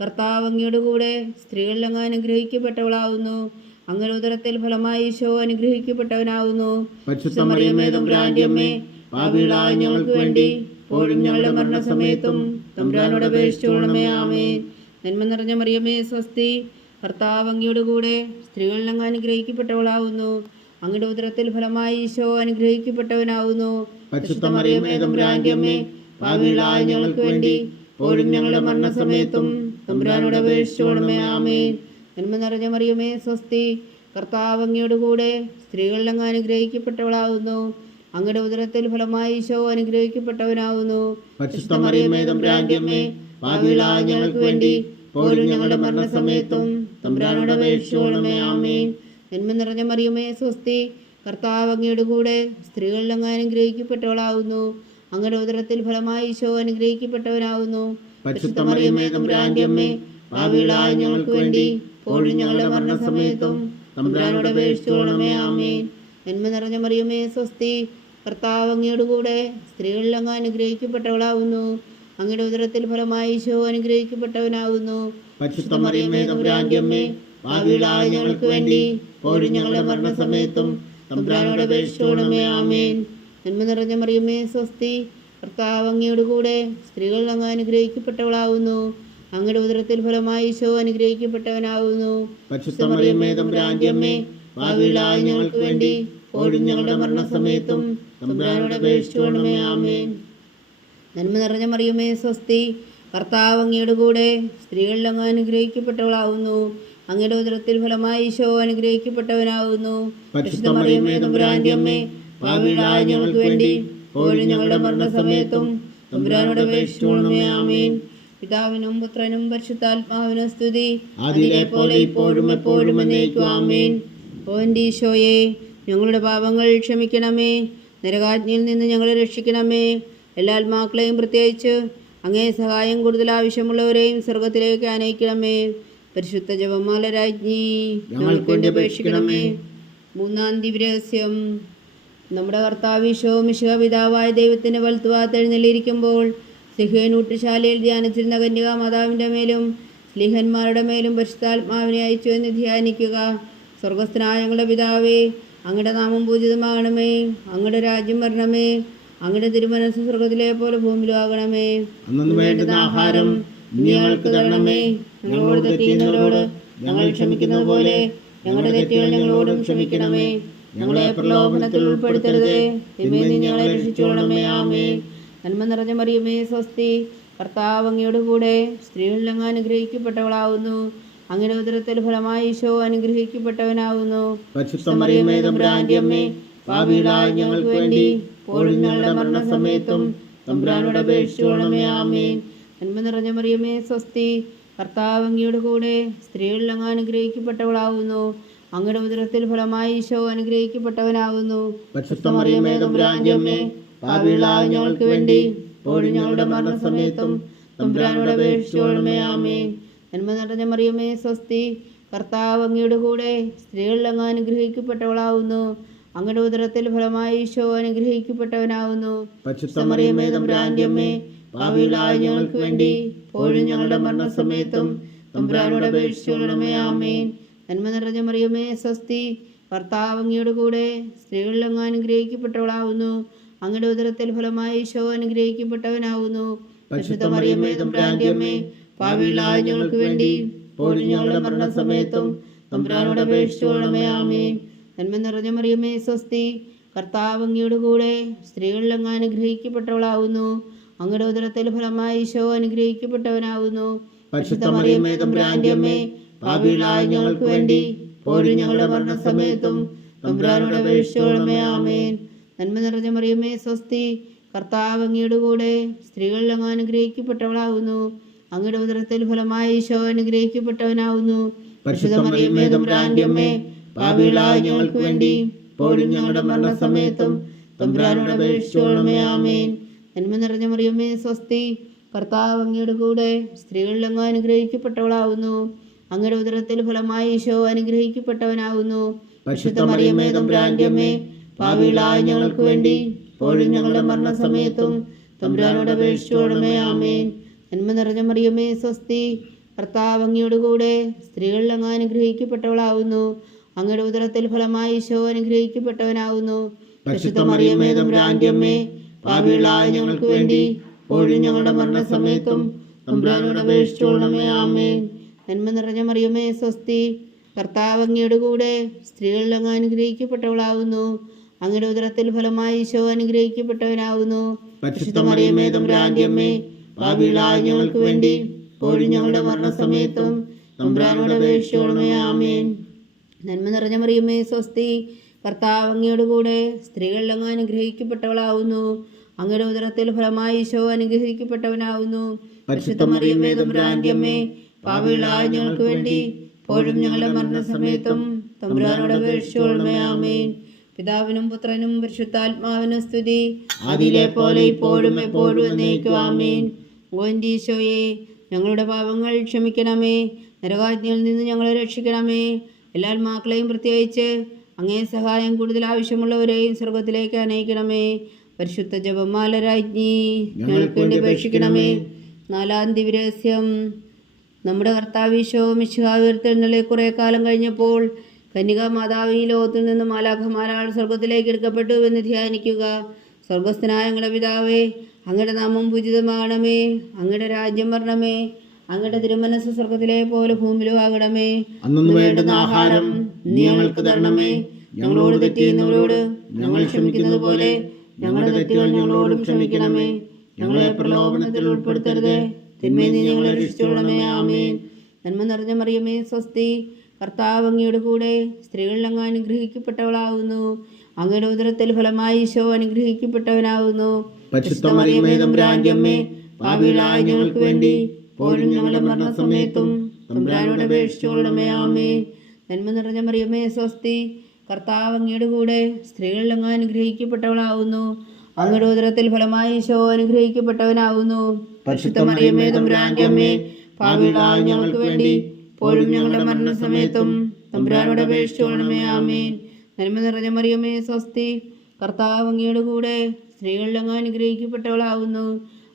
കർത്താവ് അങ്ങയുടെ കൂടെ സ്ത്രീകളിൽ അങ്ങ് അനുഗ്രഹിക്കപ്പെട്ടവളാവുന്നു. അങ്ങയുടെ ഉദരത്തിൽ ഫലമായി ഈശോ അനുഗ്രഹിക്കപ്പെട്ടവനാവുന്നു. പരിശുദ്ധ മറിയമേ തമ്പുരാന്റെ അമ്മേ, പാപികളായ ഞങ്ങൾക്ക് വേണ്ടി ഇപ്പോഴും ഞങ്ങളുടെ മരണസമയത്തും തമ്പുരാനോട് അപേക്ഷിച്ചുകൊള്ളണമേ. ആമേൻ. നന്മ നിറഞ്ഞ മറിയമേ സ്വസ്തി, കർത്താവ് അങ്ങയുടെ കൂടെ സ്ത്രീകളിൽ അങ്ങ് അനുഗ്രഹിക്കപ്പെട്ടവളാവുന്നു. അങ്ങയുടെ ഉദരത്തിൽ ഫലമായി ഈശോ അനുഗ്രഹിക്കപ്പെട്ടവനാവുന്നു. പരിശുദ്ധ മറിയമേ തമ്പുരാന്റെ അമ്മേ, പാപികളായ ഞങ്ങൾക്ക് വേണ്ടി ഇപ്പോഴും ഞങ്ങളുടെ മരണസമയത്തും തമ്പുരാനോട് അപേക്ഷിച്ചുകൊള്ളണമേ. ആമേൻ. നന്മ നിറഞ്ഞ മറിയമേ സ്വസ്തി, കർത്താവ് അങ്ങയുടെ കൂടെ സ്ത്രീകളിൽ അങ്ങ് അനുഗ്രഹിക്കപ്പെട്ടവളാവുന്നു. അങ്ങയുടെ ഉദരത്തിൽ ഫലമായി ഈശോ അനുഗ്രഹിക്കപ്പെട്ടവനാവുന്നു. പരിശുദ്ധ മറിയമേ തമ്പുരാന്റെ അമ്മേ, പാപികളായ ഞങ്ങൾക്ക് വേണ്ടി ഇപ്പോഴും ഞങ്ങളുടെ മരണസമയത്തും തമ്പുരാനോട് അപേക്ഷിച്ചുകൊള്ളണമേ. ആമേൻ. നന്മ നിറഞ്ഞ മറിയമേ സ്വസ്തി, കർത്താവ് അങ്ങയുടെ കൂടെ സ്ത്രീകളിൽ അങ്ങ് അനുഗ്രഹിക്കപ്പെട്ടവളാവുന്നു. അങ്ങയുടെ ഉദരത്തിൽ ഫലമായി ഈശോ അനുഗ്രഹിക്കപ്പെട്ടവനാവുന്നു. പരിശുദ്ധ മറിയമേ തമ്പുരാന്റെ അമ്മേ, പാപികളായ ഞങ്ങൾക്ക് വേണ്ടി ഇപ്പോഴും ഞങ്ങളുടെ മരണസമയത്തും തമ്പുരാനോട് അപേക്ഷിച്ചുകൊള്ളണമേ. ആമേൻ. നന്മ നിറഞ്ഞ മറിയമേ സ്വസ്തി, കർത്താവ് അങ്ങയുടെ കൂടെ സ്ത്രീകളിൽ അങ്ങ് അനുഗ്രഹിക്കപ്പെട്ടവളാവുന്നു. അങ്ങയുടെ ഉദരത്തിൽ ഫലമായി ഈശോ അനുഗ്രഹിക്കപ്പെട്ടവനാവുന്നു. പരിശുദ്ധ മറിയമേ തമ്പുരാന്റെ അമ്മേ, പാപികളായ ഞങ്ങൾക്ക് വേണ്ടി ഇപ്പോഴും ഞങ്ങളുടെ മരണസമയത്തും തമ്പുരാനോട് അപേക്ഷിച്ചുകൊള്ളണമേ. ആമേൻ. നന്മ നിറഞ്ഞ മറിയമേ സ്വസ്തി, കർത്താവ് അങ്ങയോട് കൂടെ സ്ത്രീകൾ അങ്ങ് അനുഗ്രഹിക്കപ്പെട്ടവളാവുന്നു. അങ്ങയുടെ ഉദരത്തിൽ ഫലമായി ഈശോ അനുഗ്രഹിക്കപ്പെട്ടവനാവുന്നു. പരിശുദ്ധ മറിയമേ തമ്പുരാന്റെ അമ്മേ, പാപികളായ ഞങ്ങൾക്ക് വേണ്ടി ഇപ്പോഴും ഞങ്ങളുടെ മരണസമയത്തും തമ്പുരാനോട് അപേക്ഷിച്ചുകൊള്ളണമേ. ആമേൻ. നന്മ നിറഞ്ഞ മറിയമേ സ്വസ്തി, കർത്താവ് അങ്ങയുടെ കൂടെ സ്ത്രീകളിൽ അങ്ങ് അനുഗ്രഹിക്കപ്പെട്ടവളാവുന്നു. അങ്ങയുടെ ഉദരത്തിൽ ഫലമായി ഈശോ അനുഗ്രഹിക്കപ്പെട്ടവനാവുന്നു. പരിശുദ്ധ മറിയമേ തമ്പുരാന്റെ അമ്മേ, പാപികളായ ഞങ്ങൾക്ക് വേണ്ടി ഇപ്പോഴും ഞങ്ങളുടെ മരണസമയത്തും തമ്പുരാനോട് അപേക്ഷിച്ചുകൊള്ളണമേ. ആമേൻ. പിതാവിനും പുത്രനും പരിശുദ്ധാത്മാവിനും സ്തുതി, അതിലെ പോലെ ഇപ്പോഴും എപ്പോഴും എന്നേക്കും. ആമേൻ. ഓ എൻ്റെ ഈശോയെ, ഞങ്ങളുടെ പാപങ്ങൾ ക്ഷമിക്കണമേ. നരകാജ്ഞയിൽ നിന്ന് ഞങ്ങളെ രക്ഷിക്കണമേ. എല്ലാ ആത്മാക്കളെയും പ്രത്യേകിച്ച് അങ്ങേ സഹായം കൂടുതൽ ആവശ്യമുള്ളവരെയും സ്വർഗത്തിലേക്ക് അനയിക്കണമേ. പരിശുദ്ധ ജപമാല രാജ്ഞി ഞങ്ങൾക്ക് വേണ്ടി അപേക്ഷിക്കണമേ. മൂന്നാം ദിവ്യരഹസ്യം. നമ്മുടെ കർത്താവ് ഈശോ മിശിഹ പിതാവായ ദൈവത്തിൻ്റെ വലത്തുഭാഗത്ത് എഴുന്നള്ളിയിരിക്കുമ്പോൾ സ്ലിഹ്യൻ ഊട്ടുശാലയിൽ ധ്യാനിച്ചിരുന്ന കന്യകാ മാതാവിൻ്റെ മേലും സ്ലിഹന്മാരുടെ മേലും പരിശുദ്ധാത്മാവിനെ അയച്ചു എന്ന് ധ്യാനിക്കുക. സ്വർഗസ്ഥനായ ഞങ്ങളുടെ പിതാവേ, അങ്ങയുടെ നാമം പൂജിതമാകണമേ. അങ്ങയുടെ രാജ്യം വരണമേ. അങ്ങയുടെ തിരുമനസ്സ് സ്വർഗത്തിലെ പോലെ ഭൂമിയിലും ആകണമേ. അന്നു വേണ്ടുന്ന ആഹാരം ഇനി ഞങ്ങൾക്ക് തരണമേ. ഞങ്ങളോട് തെറ്റിയുന്നവരോട് ഞങ്ങൾ ക്ഷമിക്കുന്നത് പോലെ ഞങ്ങളുടെ തെറ്റുകൾ ഞങ്ങളോടും ക്ഷമിക്കണമേ. ഞങ്ങളെ പ്രലോഭനത്തിൽ ഉൾപ്പെടുത്തരുതേ, തിന്മയിൽ നിന്ന് ഞങ്ങളെ രക്ഷിച്ചുകൊള്ളണമേ. ആമേൻ. നന്മ നിറഞ്ഞ മറിയമേ സ്വസ്തി, കർത്താവ് അങ്ങയോട് കൂടെ സ്ത്രീകളിൽ അങ്ങ് അനുഗ്രഹിക്കപ്പെട്ടവളാവുന്നു. അങ്ങയുടെ ഉദരത്തിൽ ഫലമായി ഈശോ അനുഗ്രഹിക്കപ്പെട്ടവനാവുന്നു. പരിശുദ്ധ മറിയമേ തമ്പുരാന്റെ അമ്മേ, പാപികളായ ഞങ്ങൾക്ക് വേണ്ടി ഇപ്പോഴും ഞങ്ങളുടെ മരണസമയത്തും തമ്പുരാനോട് അപേക്ഷിച്ചുകൊള്ളണമേ. ആമേൻ. നന്മ നിറഞ്ഞ മറിയമേ സ്വസ്തി, കർത്താവ് അങ്ങയോട് കൂടെ സ്ത്രീകളിൽ അങ്ങ് അനുഗ്രഹിക്കപ്പെട്ടവളാവുന്നു. അങ്ങയുടെ ഉദരത്തിൽ ഫലമായി ഈശോ അനുഗ്രഹിക്കപ്പെട്ടവനാവുന്നു. പരിശുദ്ധ മറിയമേ തമ്പുരാന്റെ അമ്മേ, പാപികളായ ഞങ്ങൾക്ക് വേണ്ടി ഇപ്പോഴും ഞങ്ങളുടെ മരണസമയത്തും തമ്പുരാനോട് അപേക്ഷിച്ചുകൊള്ളണമേ. ആമേൻ. നന്മ നിറഞ്ഞ മറിയമേ സ്വസ്തി, കർത്താവ് അങ്ങയോട് കൂടെ സ്ത്രീകളിൽ അങ്ങ് അനുഗ്രഹിക്കപ്പെട്ടവളാവുന്നു. അങ്ങയുടെ ഉദരത്തിൽ ഫലമായി ഈശോ അനുഗ്രഹിക്കപ്പെട്ടവനാവുന്നു. പരിശുദ്ധ മറിയമേ തമ്പുരാന്റെ അമ്മേ, പാപികളായ ഞങ്ങൾക്ക് വേണ്ടി ഇപ്പോഴും ഞങ്ങളുടെ മരണസമയത്തും തമ്പുരാനോട് അപേക്ഷിച്ചുകൊള്ളണമേ. ആമേൻ. നന്മ നിറഞ്ഞ മറിയമേ സ്വസ്തി, കർത്താവ് അങ്ങയോട് കൂടെ സ്ത്രീകളിൽ അങ്ങ് അനുഗ്രഹിക്കപ്പെട്ടവളാവുന്നു. അങ്ങയുടെ ഉദരത്തിൽ ഫലമായി ഈശോ അനുഗ്രഹിക്കപ്പെട്ടവനാവുന്നു. പരിശുദ്ധ മറിയമേ തമ്പുരാന്റെ അമ്മേ, പാപികളായ ഞങ്ങൾക്ക് വേണ്ടി ഇപ്പോഴും ഞങ്ങളുടെ മരണസമയത്തും തമ്പുരാനോട് അപേക്ഷിച്ചുകൊള്ളണമേ. ആമേൻ. നന്മ നിറഞ്ഞ മറിയമേ സ്വസ്തി, കർത്താവ് അങ്ങയോട് കൂടെ സ്ത്രീകളിൽ അങ്ങ് അനുഗ്രഹിക്കപ്പെട്ടവളാവുന്നു. അങ്ങയുടെ ഉദരത്തിൽ ഫലമായി ഈശോ അനുഗ്രഹിക്കപ്പെട്ടവനാവുന്നു. പരിശുദ്ധ മറിയമേ തമ്പുരാന്റെ അമ്മേ, പാപികളായ ഞങ്ങൾക്ക് വേണ്ടി ഇപ്പോഴും ഞങ്ങളുടെ മരണസമയത്തും തമ്പുരാനോട് അപേക്ഷിച്ചുകൊള്ളണമേ. ആമേൻ. നന്മ നിറഞ്ഞ മറിയമേ സ്വസ്തി, കർത്താവ് അങ്ങയോട് കൂടെ സ്ത്രീകളിൽ അങ്ങ് അനുഗ്രഹിക്കപ്പെട്ടവളാവുന്നു. അങ്ങയുടെ ഉദരത്തിൽ ഫലമായി ഈശോ അനുഗ്രഹിക്കപ്പെട്ടവനാവുന്നു. പരിശുദ്ധ മറിയമേ തമ്പുരാന്റെ അമ്മേ, പാപികളായ ഞങ്ങൾക്ക് വേണ്ടി ഇപ്പോഴും ഞങ്ങളുടെ മരണസമയത്തും തമ്പുരാനോട് അപേക്ഷിച്ചുകൊള്ളണമേ. ആമേൻ. നന്മ നിറഞ്ഞ മറിയമേ സ്വസ്തി, കർത്താവ് അങ്ങയോട് കൂടെ സ്ത്രീകളിൽ അങ്ങ് അനുഗ്രഹിക്കപ്പെട്ടവളാവുന്നു. അങ്ങയുടെ ഉദരത്തിൽ ഫലമായി ഈശോ അനുഗ്രഹിക്കപ്പെട്ടവനാവുന്നു. പരിശുദ്ധ മറിയമേ തമ്പുരാന്റെ അമ്മേ, പാപികളായ ഞങ്ങൾക്ക് വേണ്ടി ഇപ്പോഴും ഞങ്ങളുടെ മരണസമയത്തും തമ്പുരാനോട് അപേക്ഷിച്ചുകൊള്ളണമേ. ആമേൻ. നന്മ നിറഞ്ഞ മറിയമേ സ്വസ്തി, കർത്താവ് അങ്ങയോട് കൂടെ സ്ത്രീകളിൽ അങ്ങ് അനുഗ്രഹിക്കപ്പെട്ടവളാവുന്നു. അങ്ങയുടെ ഉദരത്തിൽ ഫലമായി ഈശോ അനുഗ്രഹിക്കപ്പെട്ടവനാവുന്നു. പരിശുദ്ധ മറിയമേ തമ്പുരാന്റെ അമ്മേ, പാപികളായ ഞങ്ങൾക്ക് വേണ്ടി ഇപ്പോഴും ഞങ്ങളുടെ മരണസമയത്തും തമ്പുരാനോട് അപേക്ഷിച്ചുകൊള്ളണമേ. ആമേൻ. നന്മ നിറഞ്ഞ മറിയമേ സ്വസ്തി, കർത്താവ് അങ്ങയോട് കൂടെ സ്ത്രീകളിൽ അങ്ങ് അനുഗ്രഹിക്കപ്പെട്ടവളാവുന്നു. അങ്ങയുടെ ഉദരത്തിൽ ഫലമായി ഈശോ അനുഗ്രഹിക്കപ്പെട്ടവനാവുന്നു. പരിശുദ്ധ മറിയമേ തമ്പുരാന്റെ അമ്മേ, പാപികളായ ഞങ്ങൾക്ക് വേണ്ടി ഇപ്പോഴും ഞങ്ങളുടെ മരണസമയത്തും തമ്പുരാനോട് അപേക്ഷിച്ചുകൊള്ളണമേ. ആമേൻ. നന്മ നിറഞ്ഞ മറിയമേ സ്വസ്തി, കർത്താവ് അങ്ങയോട് കൂടെ സ്ത്രീകളിൽ അങ്ങ് അനുഗ്രഹിക്കപ്പെട്ടവളാവുന്നു. അങ്ങയുടെ ഉദരത്തിൽ ഫലമായി ഈശോ അനുഗ്രഹിക്കപ്പെട്ടവനാവുന്നു. പരിശുദ്ധ മറിയമേ തമ്പുരാന്റെ അമ്മേ, പാപികളായ ഞങ്ങൾക്ക് വേണ്ടി ഇപ്പോഴും ഞങ്ങളുടെ മരണസമയത്തും തമ്പുരാനോട് അപേക്ഷിച്ചുകൊള്ളണമേ. ആമേൻ. പിതാവിനും പുത്രനും പരിശുദ്ധാത്മാവിനും സ്തുതി, അതിലെ പോലെ ഇപ്പോഴും എപ്പോഴും എന്നേക്കും. ആമേൻ. ഓ എൻ്റെ ഈശോയെ, ഞങ്ങളുടെ പാപങ്ങൾ ക്ഷമിക്കണമേ. നരകാജ്ഞയിൽ നിന്ന് ഞങ്ങളെ രക്ഷിക്കണമേ. എല്ലാ ആത്മാക്കളെയും പ്രത്യേകിച്ച് അങ്ങേ സഹായം കൂടുതൽ ആവശ്യമുള്ളവരെയും സ്വർഗത്തിലേക്ക് അനയിക്കണമേ. പരിശുദ്ധ ജപമാല രാജ്ഞി ഞങ്ങൾക്ക് വേണ്ടി അപേക്ഷിക്കണമേ. നാലാം ദിവ്യരഹസ്യം. നമ്മുടെ കർത്താവ് ഈശോ മിശിഹാ ഉയർത്തെഴുന്നള്ളി കുറേ കാലം കഴിഞ്ഞപ്പോൾ കന്യകാ മാതാവ് ഈ ലോകത്തിൽ നിന്ന് മാലാഖമാരാൾ സ്വർഗത്തിലേക്ക് എടുക്കപ്പെട്ടു എന്ന് ധ്യാനിക്കുക. സ്വർഗസ്ഥനായ ഞങ്ങളുടെ പിതാവേ, അങ്ങയുടെ നാമം പൂജിതമാകണമേ. അങ്ങയുടെ രാജ്യം വരണമേ. അങ്ങയുടെ തിരുമനസ് സ്വർഗത്തിലെ പോലെ ഭൂമിയിലും ആകണമേ. അന്നു വേണ്ടുന്ന ആഹാരം നീ ഞങ്ങൾക്ക് തരണമേ. ഞങ്ങളോട് തെറ്റ് ചെയ്യുന്നവരോട് ഞങ്ങൾ ക്ഷമിക്കുന്നത് പോലെ ഞങ്ങളുടെ തെറ്റുകൾ ഞങ്ങളോടും ക്ഷമിക്കണമേ. ഞങ്ങളെ പ്രലോഭനത്തിൽ ഉൾപ്പെടുത്തരുതേ, തിന്മയിൽ നീ ഞങ്ങളെ രക്ഷിച്ചുകൊള്ളണമേ. ആമേൻ. നന്മ നിറഞ്ഞ മറിയമേ, സ്വസ്തി. കർത്താവ് അങ്ങയുടെ കൂടെ സ്ത്രീകളിൽ അങ്ങ് അനുഗ്രഹിക്കപ്പെട്ടവളാകുന്നു. അങ്ങയുടെ ഉദരത്തിൽ ഫലമായി ഈശോ അനുഗ്രഹിക്കപ്പെട്ടവനാകുന്നു. പരിശുദ്ധ മറിയമേ, തമ്പുരാന്റെ അമ്മേ, പാപികളായ ഞങ്ങൾക്ക് വേണ്ടി ഇപ്പോഴും ഞങ്ങളുടെ മരണസമയത്തും തമ്പുരാനോട് അപേക്ഷിച്ചുകൊള്ളണമേ. ആമേൻ. നന്മ നിറഞ്ഞ മറിയമേ, സ്വസ്തി. കർത്താവ് അങ്ങയുടെ കൂടെ സ്ത്രീകളിൽ അങ്ങ് അനുഗ്രഹിക്കപ്പെട്ടവളാകുന്നു. അങ്ങയുടെ ഉദരത്തിൽ ഫലമായി ഈശോ അനുഗ്രഹിക്കപ്പെട്ടവനാകുന്നു. പരിശുദ്ധ മറിയമേ, തമ്പുരാന്റെ അമ്മേ, പാപികളായ ഞങ്ങൾക്ക് വേണ്ടി ഇപ്പോഴും ഞങ്ങളുടെ മരണസമയത്തും തമ്പുരാനോട് അപേക്ഷിച്ചുകൊള്ളണമേ. ആമേൻ. നന്മ നിറഞ്ഞ മറിയമേ, സ്വസ്തി. കർത്താവ് അങ്ങയുടെ കൂടെ സ്ത്രീകളിൽ അങ്ങ് അനുഗ്രഹിക്കപ്പെട്ടവളാകുന്നു.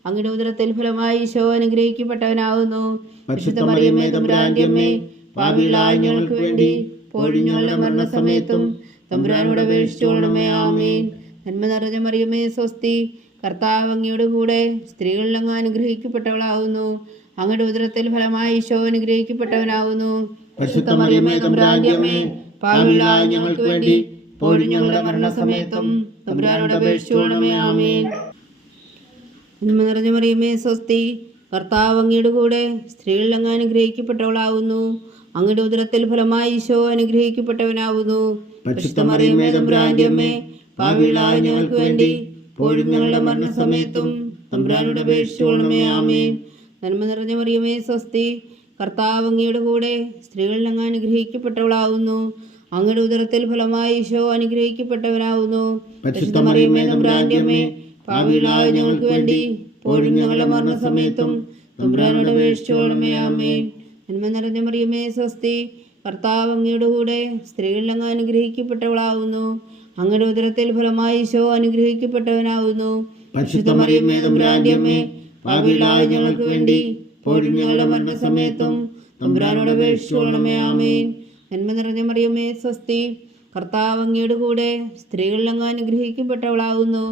അങ്ങയുടെ ഉദരത്തിൽ ഫലമായി ഈശോ അനുഗ്രഹിക്കപ്പെട്ടവനാകുന്നു. പരിശുദ്ധ മറിയമേ, തമ്പുരാന്റെ അമ്മേ, പാപികളായ ഞങ്ങൾക്ക് വേണ്ടി ഇപ്പോഴും ഞങ്ങളുടെ മരണസമയത്തും തമ്പുരാനോട് അപേക്ഷിച്ചുകൊള്ളണമേ. ആമേൻ. നന്മ നിറഞ്ഞ മറിയമേ, സ്വസ്തി. കർത്താവ് അങ്ങയുടെ കൂടെ സ്ത്രീകളിൽ അങ്ങ് അനുഗ്രഹിക്കപ്പെട്ടവളാകുന്നു. അങ്ങയുടെ ഉദരത്തിൽ ഫലമായി ഈശോ അനുഗ്രഹിക്കപ്പെട്ടവനാകുന്നു. പരിശുദ്ധ മറിയമേ, തമ്പുരാന്റെ അമ്മേ, പാപികളായ ഞങ്ങൾക്ക് വേണ്ടി ഇപ്പോഴും ഞങ്ങളുടെ മരണസമയത്തും തമ്പുരാനോട് അപേക്ഷിച്ചുകൊള്ളണമേ. ആമേൻ. നന്മ നിറഞ്ഞ മറിയമേ, സ്വസ്തി. കർത്താവ് അങ്ങയുടെ കൂടെ സ്ത്രീകളിൽ അങ്ങ് അനുഗ്രഹിക്കപ്പെട്ടവളാകുന്നു. അങ്ങയുടെ ഉദരത്തിൽ ഫലമായി ഈശോ അനുഗ്രഹിക്കപ്പെട്ടവനാകുന്നു. പരിശുദ്ധ മറിയമേ, തമ്പുരാന്റെ അമ്മേ, പാപികളായ ഞങ്ങൾക്ക് വേണ്ടി ഇപ്പോഴും ഞങ്ങളുടെ മരണസമയത്തും തമ്പുരാനോട് അപേക്ഷിച്ചുകൊള്ളണമേ. ആമേൻ. നന്മ നിറഞ്ഞ മറിയമേ, സ്വസ്തി. കർത്താവ് അങ്ങയുടെ കൂടെ സ്ത്രീകളിൽ അങ്ങ് അനുഗ്രഹിക്കപ്പെട്ടവളാകുന്നു. അങ്ങയുടെ ഉദരത്തിൽ ഫലമായി ഈശോ അനുഗ്രഹിക്കപ്പെട്ടവനാകുന്നു. പരിശുദ്ധ മറിയമേ, തമ്പുരാന്റെ അമ്മേ, പാപികളായ ഞങ്ങൾക്ക് വേണ്ടി ഇപ്പോഴും ഞങ്ങളുടെ മരണസമയത്തും തമ്പുരാനോട് അപേക്ഷിച്ചുകൊള്ളണമേ. ആമേൻ. നന്മ നിറഞ്ഞ മറിയമേ, സ്വസ്തി. കർത്താവ് അങ്ങയുടെ കൂടെ സ്ത്രീകളിൽ അങ്ങ് അനുഗ്രഹിക്കപ്പെട്ടവളാകുന്നു. അങ്ങയുടെ ഉദരത്തിൽ ഫലമായി ഈശോ അനുഗ്രഹിക്കപ്പെട്ടവനാകുന്നു. പരിശുദ്ധ മറിയമേ, തമ്പുരാന്റെ അമ്മേ, പാപികളായ ഞങ്ങൾക്ക് വേണ്ടി ഇപ്പോഴും ഞങ്ങളുടെ മരണസമയത്തും തമ്പുരാനോട് അപേക്ഷിച്ചുകൊള്ളണമേ. ആമേൻ. നന്മ നിറഞ്ഞ മറിയമേ, സ്വസ്തി. കർത്താവ് അങ്ങയുടെ കൂടെ സ്ത്രീകളിൽ അങ്ങ് അനുഗ്രഹിക്കപ്പെട്ടവളാകുന്നു.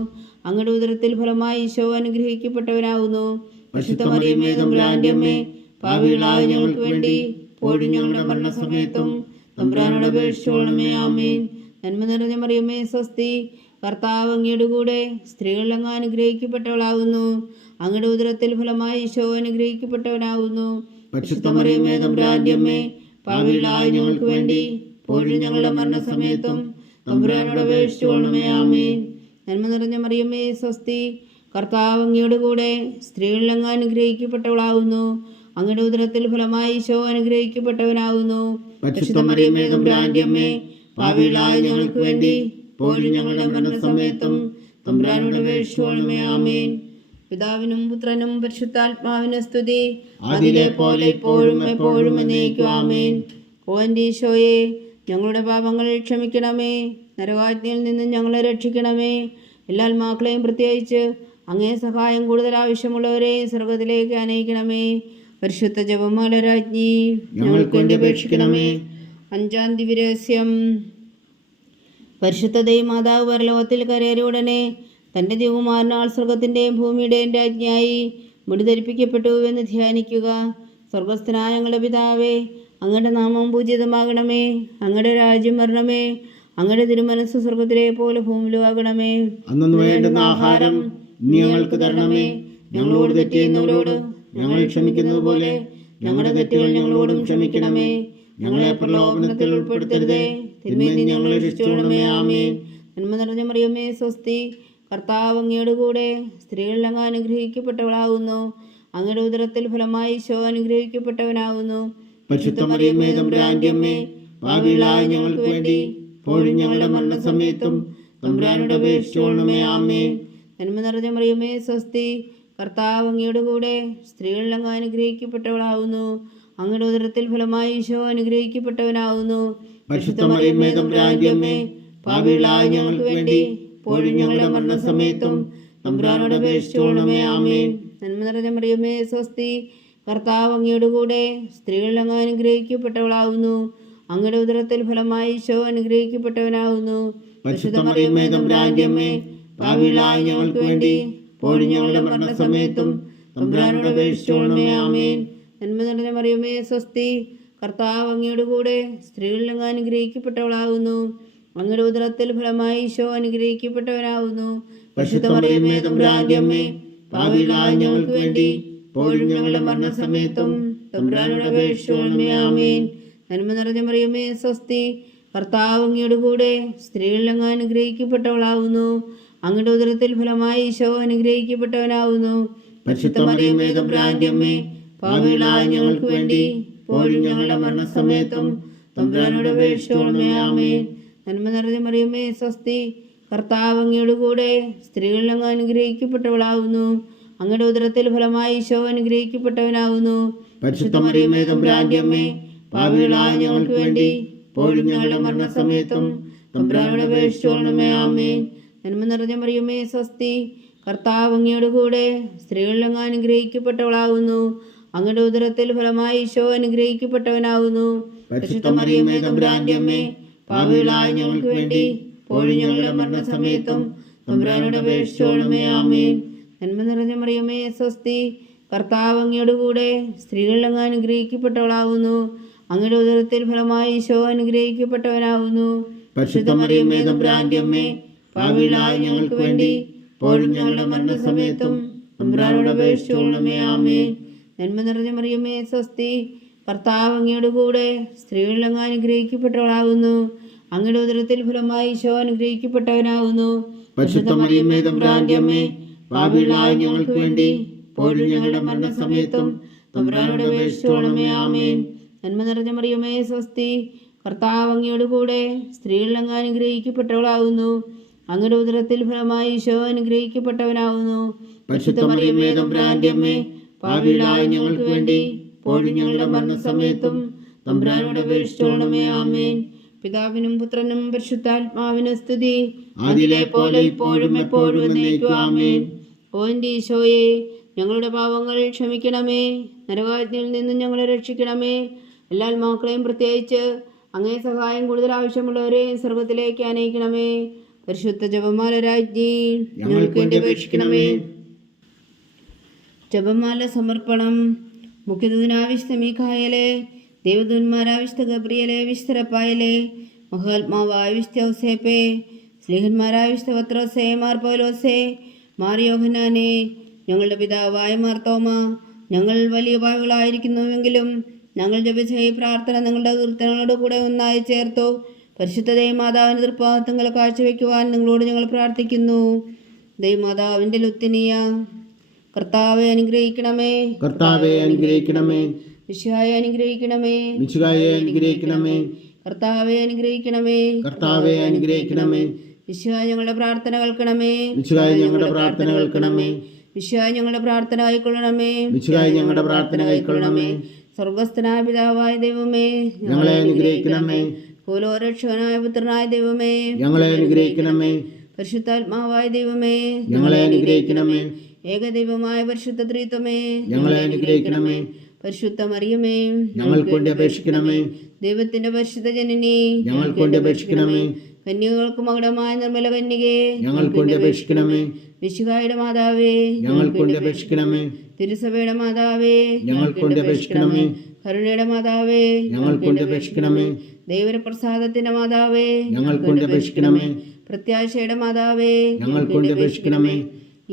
അങ്ങയുടെ ഉദരത്തിൽ ഫലമായി ഈശോ അനുഗ്രഹിക്കപ്പെട്ടവനാകുന്നു. പരിശുദ്ധ മറിയമേ, തമ്പുരാന്റെ അമ്മേ, പാപികളായ ഞങ്ങൾക്ക് വേണ്ടി ഇപ്പോഴും ഞങ്ങളുടെ മരണസമയത്തും തമ്പുരാനോട് അപേക്ഷിച്ചുകൊള്ളണമേ. ആമേൻ. നന്മ നിറഞ്ഞ മറിയമേ, സ്വസ്തി. കർത്താവ് അങ്ങയുടെ കൂടെ സ്ത്രീകളിൽ അങ്ങ് അനുഗ്രഹിക്കപ്പെട്ടവളാകുന്നു. അങ്ങയുടെ ഉദരത്തിൽ ഫലമായി ഈശോ അനുഗ്രഹിക്കപ്പെട്ടവനാകുന്നു. പരിശുദ്ധ മറിയമേ, തമ്പുരാന്റെ അമ്മേ, പാപികളായ ഞങ്ങൾക്ക് വേണ്ടി ഇപ്പോഴും ഞങ്ങളുടെ മരണസമയത്തും തമ്പുരാനോട് അപേക്ഷിച്ചുകൊള്ളണമേ. ആമേൻ. നന്മ നിറഞ്ഞ മറിയമേ, സ്വസ്തി. കർത്താവ് അങ്ങയുടെ കൂടെ സ്ത്രീകളിൽ അങ്ങ് അനുഗ്രഹിക്കപ്പെട്ടവളാകുന്നു. അങ്ങയുടെ ഉദരത്തിൽ ഫലമായി ഈശോ അനുഗ്രഹിക്കപ്പെട്ടവനാകുന്നു. പരിശുദ്ധ മറിയമേ, തമ്പുരാന്റെ അമ്മേ, പാപികളായ ഞങ്ങൾക്ക് വേണ്ടി ഇപ്പോഴും ഞങ്ങളുടെ മരണസമയത്തും തമ്പുരാനോട് അപേക്ഷിച്ചുകൊള്ളണമേ. ആമേൻ. പിതാവിനും പുത്രനും പരിശുദ്ധാത്മാവിനും സ്തുതി. അതിലെ പോലെ ഇപ്പോഴും എപ്പോഴും എന്നേക്കും. ആമേൻ. ഓ എൻ്റെ ഈശോയെ, ഞങ്ങളുടെ പാപങ്ങൾ ക്ഷമിക്കണമേ. നരകാജ്ഞയിൽ നിന്ന് ഞങ്ങളെ രക്ഷിക്കണമേ. എല്ലാ ആത്മാക്കളെയും പ്രത്യേകിച്ച് അങ്ങേ സഹായം കൂടുതൽ ആവശ്യമുള്ളവരെ സ്വർഗത്തിലേക്ക് അനയിക്കണമേ. പരിശുദ്ധ ജപമാല രാജ്ഞി, ഞങ്ങൾക്ക് വേണ്ടി അപേക്ഷിക്കണമേ. 5-ാം ദിവ്യരഹസ്യം. പരിശുദ്ധ ദൈവമാതാവ് പരലോകത്തിൽ കയറിയ ഉടനെ തൻ്റെ ദിവകുമാരനാൽ സ്വർഗത്തിൻ്റെയും ഭൂമിയുടെയും രാജ്ഞിയായി മുടി ധരിപ്പിക്കപ്പെട്ടു എന്ന് ധ്യാനിക്കുക. സ്വർഗസ്ഥനായ ഞങ്ങളുടെ പിതാവേ, അങ്ങയുടെ നാമം പൂജിതമാകണമേ. അങ്ങയുടെ രാജ്യം വരണമേ. അങ്ങയുടെ തിരുമനസ് സ്വർഗത്തിലെ പോലെ ഭൂമിയിലും ആകണമേ. അന്നു വേണ്ടുന്ന ആഹാരം നീ ഞങ്ങൾക്ക് തരണമേ. ഞങ്ങളോട് തെറ്റ് ചെയ്യുന്നവരോട് ഞങ്ങൾ ക്ഷമിക്കുന്നത് പോലെ ഞങ്ങളുടെ തെറ്റുകൾ ഞങ്ങളോടും ക്ഷമിക്കണമേ. ഞങ്ങളെ പ്രലോഭനത്തിൽ ഉൾപ്പെടുത്തരുതേ, തിന്മയിൽ നിന്ന് ഞങ്ങളെ രക്ഷിച്ചുകൊള്ളണമേ. ആമേൻ. നന്മ നിറഞ്ഞ മറിയമേ, സ്വസ്തി. കർത്താവ് അങ്ങയുടെ കൂടെ സ്ത്രീകളിൽ അങ്ങ് അനുഗ്രഹിക്കപ്പെട്ടവളാകുന്നു. അങ്ങയുടെ ഉദരത്തിൽ ഫലമായി ഈശോ അനുഗ്രഹിക്കപ്പെട്ടവനാകുന്നു. പരിശുദ്ധ മറിയമേ, തമ്പുരാന്റെ അമ്മേ, പാപികളായ ഞങ്ങൾക്ക് വേണ്ടി ഇപ്പോഴും ഞങ്ങളുടെ മരണസമയത്തും തമ്പുരാനോട് അപേക്ഷിച്ചുകൊള്ളണമേ. ആമേൻ. നന്മ നിറഞ്ഞ മറിയമേ, സ്വസ്തി. കർത്താവ് അങ്ങയുടെ കൂടെ സ്ത്രീകളിൽ അങ്ങ് അനുഗ്രഹിക്കപ്പെട്ടവളാകുന്നു. അങ്ങയുടെ ഉദരത്തിൽ ഫലമായി ഈശോ അനുഗ്രഹിക്കപ്പെട്ടവനാകുന്നു. പരിശുദ്ധ മറിയമേ, തമ്പുരാന്റെ അമ്മേ, പാപികളായ ഞങ്ങൾക്ക് വേണ്ടി ഇപ്പോഴും ഞങ്ങളുടെ മരണസമയത്തും തമ്പുരാനോട് അപേക്ഷിച്ചുകൊള്ളണമേ. ആമേൻ. നന്മ നിറഞ്ഞ മറിയമേ, സ്വസ്തി. കർത്താവ് അങ്ങയുടെ കൂടെ സ്ത്രീകളിൽ അങ്ങ് അനുഗ്രഹിക്കപ്പെട്ടവളാകുന്നു. അങ്ങയുടെ ഉദരത്തിൽ ഫലമായി ഈശോ അനുഗ്രഹിക്കപ്പെട്ടവനാകുന്നു. പരിശുദ്ധ മറിയമേ തമ്പുരാന്റെ അമ്മേ, പാപികളായ ഞങ്ങൾക്ക് വേണ്ടി ഇപ്പോഴും ഞങ്ങളുടെ മരണസമയത്തും തമ്പുരാനോട് അപേക്ഷിച്ചുകൊള്ളണമേ. ആമേൻ. നന്മ നിറഞ്ഞ മറിയമേ സ്വസ്തി, കർത്താവ് അങ്ങയുടെ കൂടെ സ്ത്രീകളിൽ അങ്ങ് അനുഗ്രഹിക്കപ്പെട്ടവളാകുന്നു. അങ്ങയുടെ ഉദരത്തിൽ ഫലമായി ഈശോ അനുഗ്രഹിക്കപ്പെട്ടവനാകുന്നു. പരിശുദ്ധ മറിയമേ തമ്പുരാന്റെ അമ്മേ, പാപികളായ ഞങ്ങൾക്ക് വേണ്ടി ഇപ്പോഴും ഞങ്ങളുടെ മരണസമയത്തും തമ്പുരാനോട് അപേക്ഷിച്ചുകൊള്ളണമേ. ആമേൻ. നന്മ നിറഞ്ഞ മറിയമേ സ്വസ്തി, കർത്താവ് അങ്ങയുടെ കൂടെ സ്ത്രീകളിൽ അങ്ങ് അനുഗ്രഹിക്കപ്പെട്ടവളാകുന്നു. അങ്ങയുടെ ഉദരത്തിൽ ഫലമായി ഈശോ അനുഗ്രഹിക്കപ്പെട്ടവനാകുന്നു. പരിശുദ്ധ മറിയമേ തമ്പുരാന്റെ അമ്മേ, പാപികളായ ഞങ്ങൾക്ക് വേണ്ടി ഇപ്പോഴും ഞങ്ങളുടെ മരണസമയത്തും തമ്പുരാനോട് അപേക്ഷിച്ചുകൊള്ളണമേ. ആമേൻ. നന്മ നിറഞ്ഞ മറിയമേ സ്വസ്തി, കർത്താവ് അങ്ങയുടെ കൂടെ സ്ത്രീകളിൽ അങ്ങ് അനുഗ്രഹിക്കപ്പെട്ടവളാകുന്നു. അങ്ങയുടെ ഉദരത്തിൽ ഫലമായി ഈശോ അനുഗ്രഹിക്കപ്പെട്ടവനാകുന്നു. പരിശുദ്ധ മറിയമേ തമ്പുരാന്റെ അമ്മേ, പാപികളായ ഞങ്ങൾക്ക് വേണ്ടി ഇപ്പോഴും ഞങ്ങളുടെ മരണസമയത്തും തമ്പുരാനോട് അപേക്ഷിച്ചുകൊള്ളണമേ. ആമേൻ. നന്മ നിറഞ്ഞ മറിയമേ സ്വസ്തി, കർത്താവ് അങ്ങയുടെ കൂടെ സ്ത്രീകളിൽ അങ്ങ് അനുഗ്രഹിക്കപ്പെട്ടവളാകുന്നു. അങ്ങയുടെ ഉദരത്തിൽ ഫലമായി ഈശോ അനുഗ്രഹിക്കപ്പെട്ടവനാകുന്നു. പരിശുദ്ധ മറിയമേ തമ്പുരാന്റെ അമ്മേ, പാപികളായ ഞങ്ങൾക്ക് വേണ്ടി ഇപ്പോഴും ഞങ്ങളുടെ മരണസമയത്തും തമ്പുരാനോട് അപേക്ഷിച്ചുകൊള്ളണമേ. ആമേൻ. നന്മ നിറഞ്ഞ മറിയമേ സ്വസ്തി, കർത്താവ് അങ്ങയുടെ കൂടെ സ്ത്രീകളിൽ അങ്ങ് അനുഗ്രഹിക്കപ്പെട്ടവളാകുന്നു. അങ്ങയുടെ ഉദരത്തിൽ ഫലമായി ഈശോ അനുഗ്രഹിക്കപ്പെട്ടവനാകുന്നു. പരിശുദ്ധ മറിയമേ തമ്പുരാന്റെ അമ്മേ, പാപികളായ ഞങ്ങൾക്ക് വേണ്ടി ഇപ്പോഴും ഞങ്ങളുടെ മരണസമയത്തും തമ്പുരാനോട് അപേക്ഷിച്ചുകൊള്ളണമേ. ആമേൻ. നന്മ നിറഞ്ഞ മറിയമേ സ്വസ്തി, കർത്താവ് അങ്ങയുടെ കൂടെ സ്ത്രീകളിൽ അങ്ങ് അനുഗ്രഹിക്കപ്പെട്ടവളാകുന്നു. അങ്ങയുടെ ഉദരത്തിൽ ഫലമായി ഈശോ അനുഗ്രഹിക്കപ്പെട്ടവനാകുന്നു. പരിശുദ്ധ മറിയമേ തമ്പുരാന്റെ അമ്മേ, പാപികളായ ഞങ്ങൾക്ക് വേണ്ടി ഇപ്പോഴും ഞങ്ങളുടെ മരണസമയത്തും തമ്പുരാനോട് അപേക്ഷിച്ചുകൊള്ളണമേ. ആമേൻ. നന്മ നിറഞ്ഞ മറിയമേ സ്വസ്തി, കർത്താവ് അങ്ങയുടെ കൂടെ സ്ത്രീകളിൽ അങ്ങ് അനുഗ്രഹിക്കപ്പെട്ടവളാകുന്നു. അങ്ങയുടെ ഉദരത്തിൽ ഫലമായി ഈശോ അനുഗ്രഹിക്കപ്പെട്ടവനാകുന്നു. പരിശുദ്ധ മറിയമേ തമ്പുരാന്റെ അമ്മേ, പാപികളായ ഞങ്ങൾക്ക് വേണ്ടി ഇപ്പോഴും ഞങ്ങളുടെ മരണസമയത്തും തമ്പുരാനോട് അപേക്ഷിച്ചുകൊള്ളണമേ. ആമേൻ. പിതാവിനും പുത്രനും പരിശുദ്ധാത്മാവിനും സ്തുതി, ആദിയിലെ പോലെ ഇപ്പോഴും എപ്പോഴും എന്നേക്കും. ആമേൻ. ഓ എൻ്റെ ഈശോയെ, ഞങ്ങളുടെ പാപങ്ങൾ ക്ഷമിക്കണമേ. നരകാജ്ഞയിൽ നിന്നും ഞങ്ങളെ രക്ഷിക്കണമേ. എല്ലാ ആത്മാക്കളെയും പ്രത്യേകിച്ച് അങ്ങേ സഹായം കൂടുതൽ ആവശ്യമുള്ളവരെ സ്വർഗത്തിലേക്ക് അനയിക്കണമേ. പരിശുദ്ധ ജപമാല രാജ്ഞി, ഞങ്ങൾക്ക് വേണ്ടി അപേക്ഷിക്കണമേ. ജപമാല സമർപ്പണം. മുഖ്യദൂതനാവിശുദ്ധ മീഖായേലേ, ദേവദൂതന്മാരാവിശുദ്ധ ഗബ്രിയേലേ, വിശുദ്ധ റഫായേലേ, മഹാത്മാവായ വിശുദ്ധ ഔസേപ്പേ, സ്ലീഹന്മാരായ വിശുദ്ധ പത്രോസേ, മാർ പൗലോസേ, മാർ യോഹന്നാനേ, ഞങ്ങളുടെ പിതാവായ മാർ തോമ, ഞങ്ങൾ വലിയ പാപികളായിരിക്കുന്നുവെങ്കിലും ഞങ്ങൾ ജപിച്ച ഈ പ്രാർത്ഥന നിങ്ങളുടെ കീർത്തനങ്ങളോട് കൂടെ ഒന്നായി ചേർത്തു പരിശുദ്ധ ദൈവമാതാവിൻ്റെ തൃപ്പാദങ്ങൾ കാഴ്ചവെക്കുവാൻ നിങ്ങളോട് ഞങ്ങൾ പ്രാർത്ഥിക്കുന്നു. ദൈവമാതാവിൻ്റെ ലുത്തിനിയ, കർത്താവെ അനുഗ്രഹിക്കണമേ. കർത്താവെ അനുഗ്രഹിക്കണമേ. മിശിഹായെ അനുഗ്രഹിക്കണമേ. മിശിഹായെ അനുഗ്രഹിക്കണമേ. കർത്താവെ അനുഗ്രഹിക്കണമേ. കർത്താവെ അനുഗ്രഹിക്കണമേ. മിശിഹായ ഞങ്ങളുടെ പ്രാർത്ഥന കേൾക്കണമേ. മിശിഹായെ ഞങ്ങളുടെ പ്രാർത്ഥന കേൾക്കണമേ. മിശിഹായ ഞങ്ങളുടെ പ്രാർത്ഥന കൈക്കൊള്ളണമേ. മിശിഹായെ ഞങ്ങളുടെ പ്രാർത്ഥന കൈക്കൊള്ളണമേ. സ്വർഗസ്ഥനായ പിതാവായ ദൈവമേ, ഞങ്ങളെ അനുഗ്രഹിക്കണമേ. ഭൂലോകരക്ഷകനായ പുത്രനായ ദൈവമേ, ഞങ്ങളെ അനുഗ്രഹിക്കണമേ. പരിശുദ്ധാത്മാവായ ദൈവമേ, ഞങ്ങളെ അനുഗ്രഹിക്കണമേ. ഏകദൈവമായ പരിശുദ്ധ ത്രിത്വമേ, ഞങ്ങളെ അനുഗ്രഹിക്കണമേ. പരിശുദ്ധ മറിയമേ, ഞങ്ങൾക്ക് വേണ്ടി അപേക്ഷിക്കണമേ. ദൈവത്തിന്റെ പരിശുദ്ധ ജനനി, ഞങ്ങൾക്ക് വേണ്ടി അപേക്ഷിക്കണമേ. കന്യകൾക്ക് മകുടമായ നിർമ്മല കന്യകേ, ഞങ്ങൾക്ക് വേണ്ടി അപേക്ഷിക്കണമേ. മിശിഹായുടെ മാതാവേ, ഞങ്ങൾക്ക് വേണ്ടി അപേക്ഷിക്കണമേ. തിരുസഭയുടെ മാതാവേ, ഞങ്ങൾക്ക് വേണ്ടി അപേക്ഷിക്കണമേ. കരുണയുടെ മാതാവേ, ഞങ്ങൾക്ക് വേണ്ടി അപേക്ഷിക്കണമേ. ദൈവപ്രസാദത്തിന്റെ മാതാവേ, ഞങ്ങൾക്ക് വേണ്ടി അപേക്ഷിക്കണമേ. പ്രത്യാശയുടെ മാതാവേ, ഞങ്ങൾക്ക് വേണ്ടി അപേക്ഷിക്കണമേ.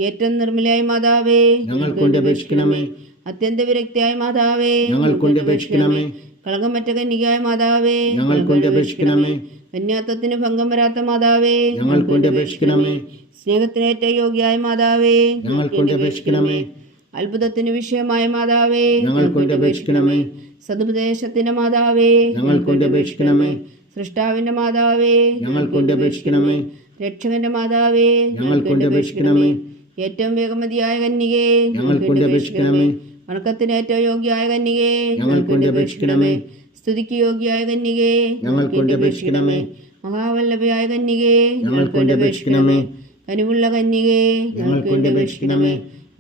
ഏറ്റവും നിർമ്മലയായ മാതാവേ, ഞങ്ങൾക്ക് വേണ്ടി അപേക്ഷിക്കണമേ. അത്യന്ത വിരക്തിയായ മാതാവേ, ഞങ്ങൾക്ക് വേണ്ടി അപേക്ഷിക്കണമേ. കളങ്കമറ്റ കന്യകയായ മാതാവേ, ഞങ്ങൾക്ക് വേണ്ടി അപേക്ഷിക്കണമേ. കന്യാത്വത്തിന് ഭംഗം വരാത്ത മാതാവേ, ഞങ്ങൾക്ക് വേണ്ടി അപേക്ഷിക്കണമേ. സ്നേഹത്തിനേറ്റ യോഗ്യയായ മാതാവേ, ഞങ്ങൾക്ക് വേണ്ടി അപേക്ഷിക്കണമേ. അത്ഭുതത്തിന് വിഷയമായ മാതാവേ, ഞങ്ങൾക്ക് വേണ്ടി അപേക്ഷിക്കണമേ. സതുപദേശത്തിന്റെ മാതാവേ, ഞങ്ങൾക്ക് വേണ്ടി അപേക്ഷിക്കണമേ. സൃഷ്ടാവിന്റെ മാതാവേ, ഞങ്ങൾക്ക് വേണ്ടി അപേക്ഷിക്കണമേ. രക്ഷകന്റെ മാതാവേ, ഞങ്ങൾക്ക് വേണ്ടി അപേക്ഷിക്കണമേ. ഏറ്റവും വേഗമതിയായ കന്യകേ, ഞങ്ങൾക്ക് വേണ്ടി അപേക്ഷിക്കണമേ. വണക്കത്തിന് ഏറ്റവും യോഗ്യയായ കന്യകേ, ഞങ്ങൾക്ക് വേണ്ടി അപേക്ഷിക്കണമേ. സ്തുതിക്ക് യോഗ്യയായ കന്യകേ, ഞങ്ങൾക്ക് വേണ്ടി അപേക്ഷിക്കണമേ. മഹാവല്ലഭയായ കന്യകേ, ഞങ്ങൾക്ക് വേണ്ടി അപേക്ഷിക്കണമേ. കനിവുള്ള കന്യകേ, ഞങ്ങൾക്ക് വേണ്ടി അപേക്ഷിക്കണമേ.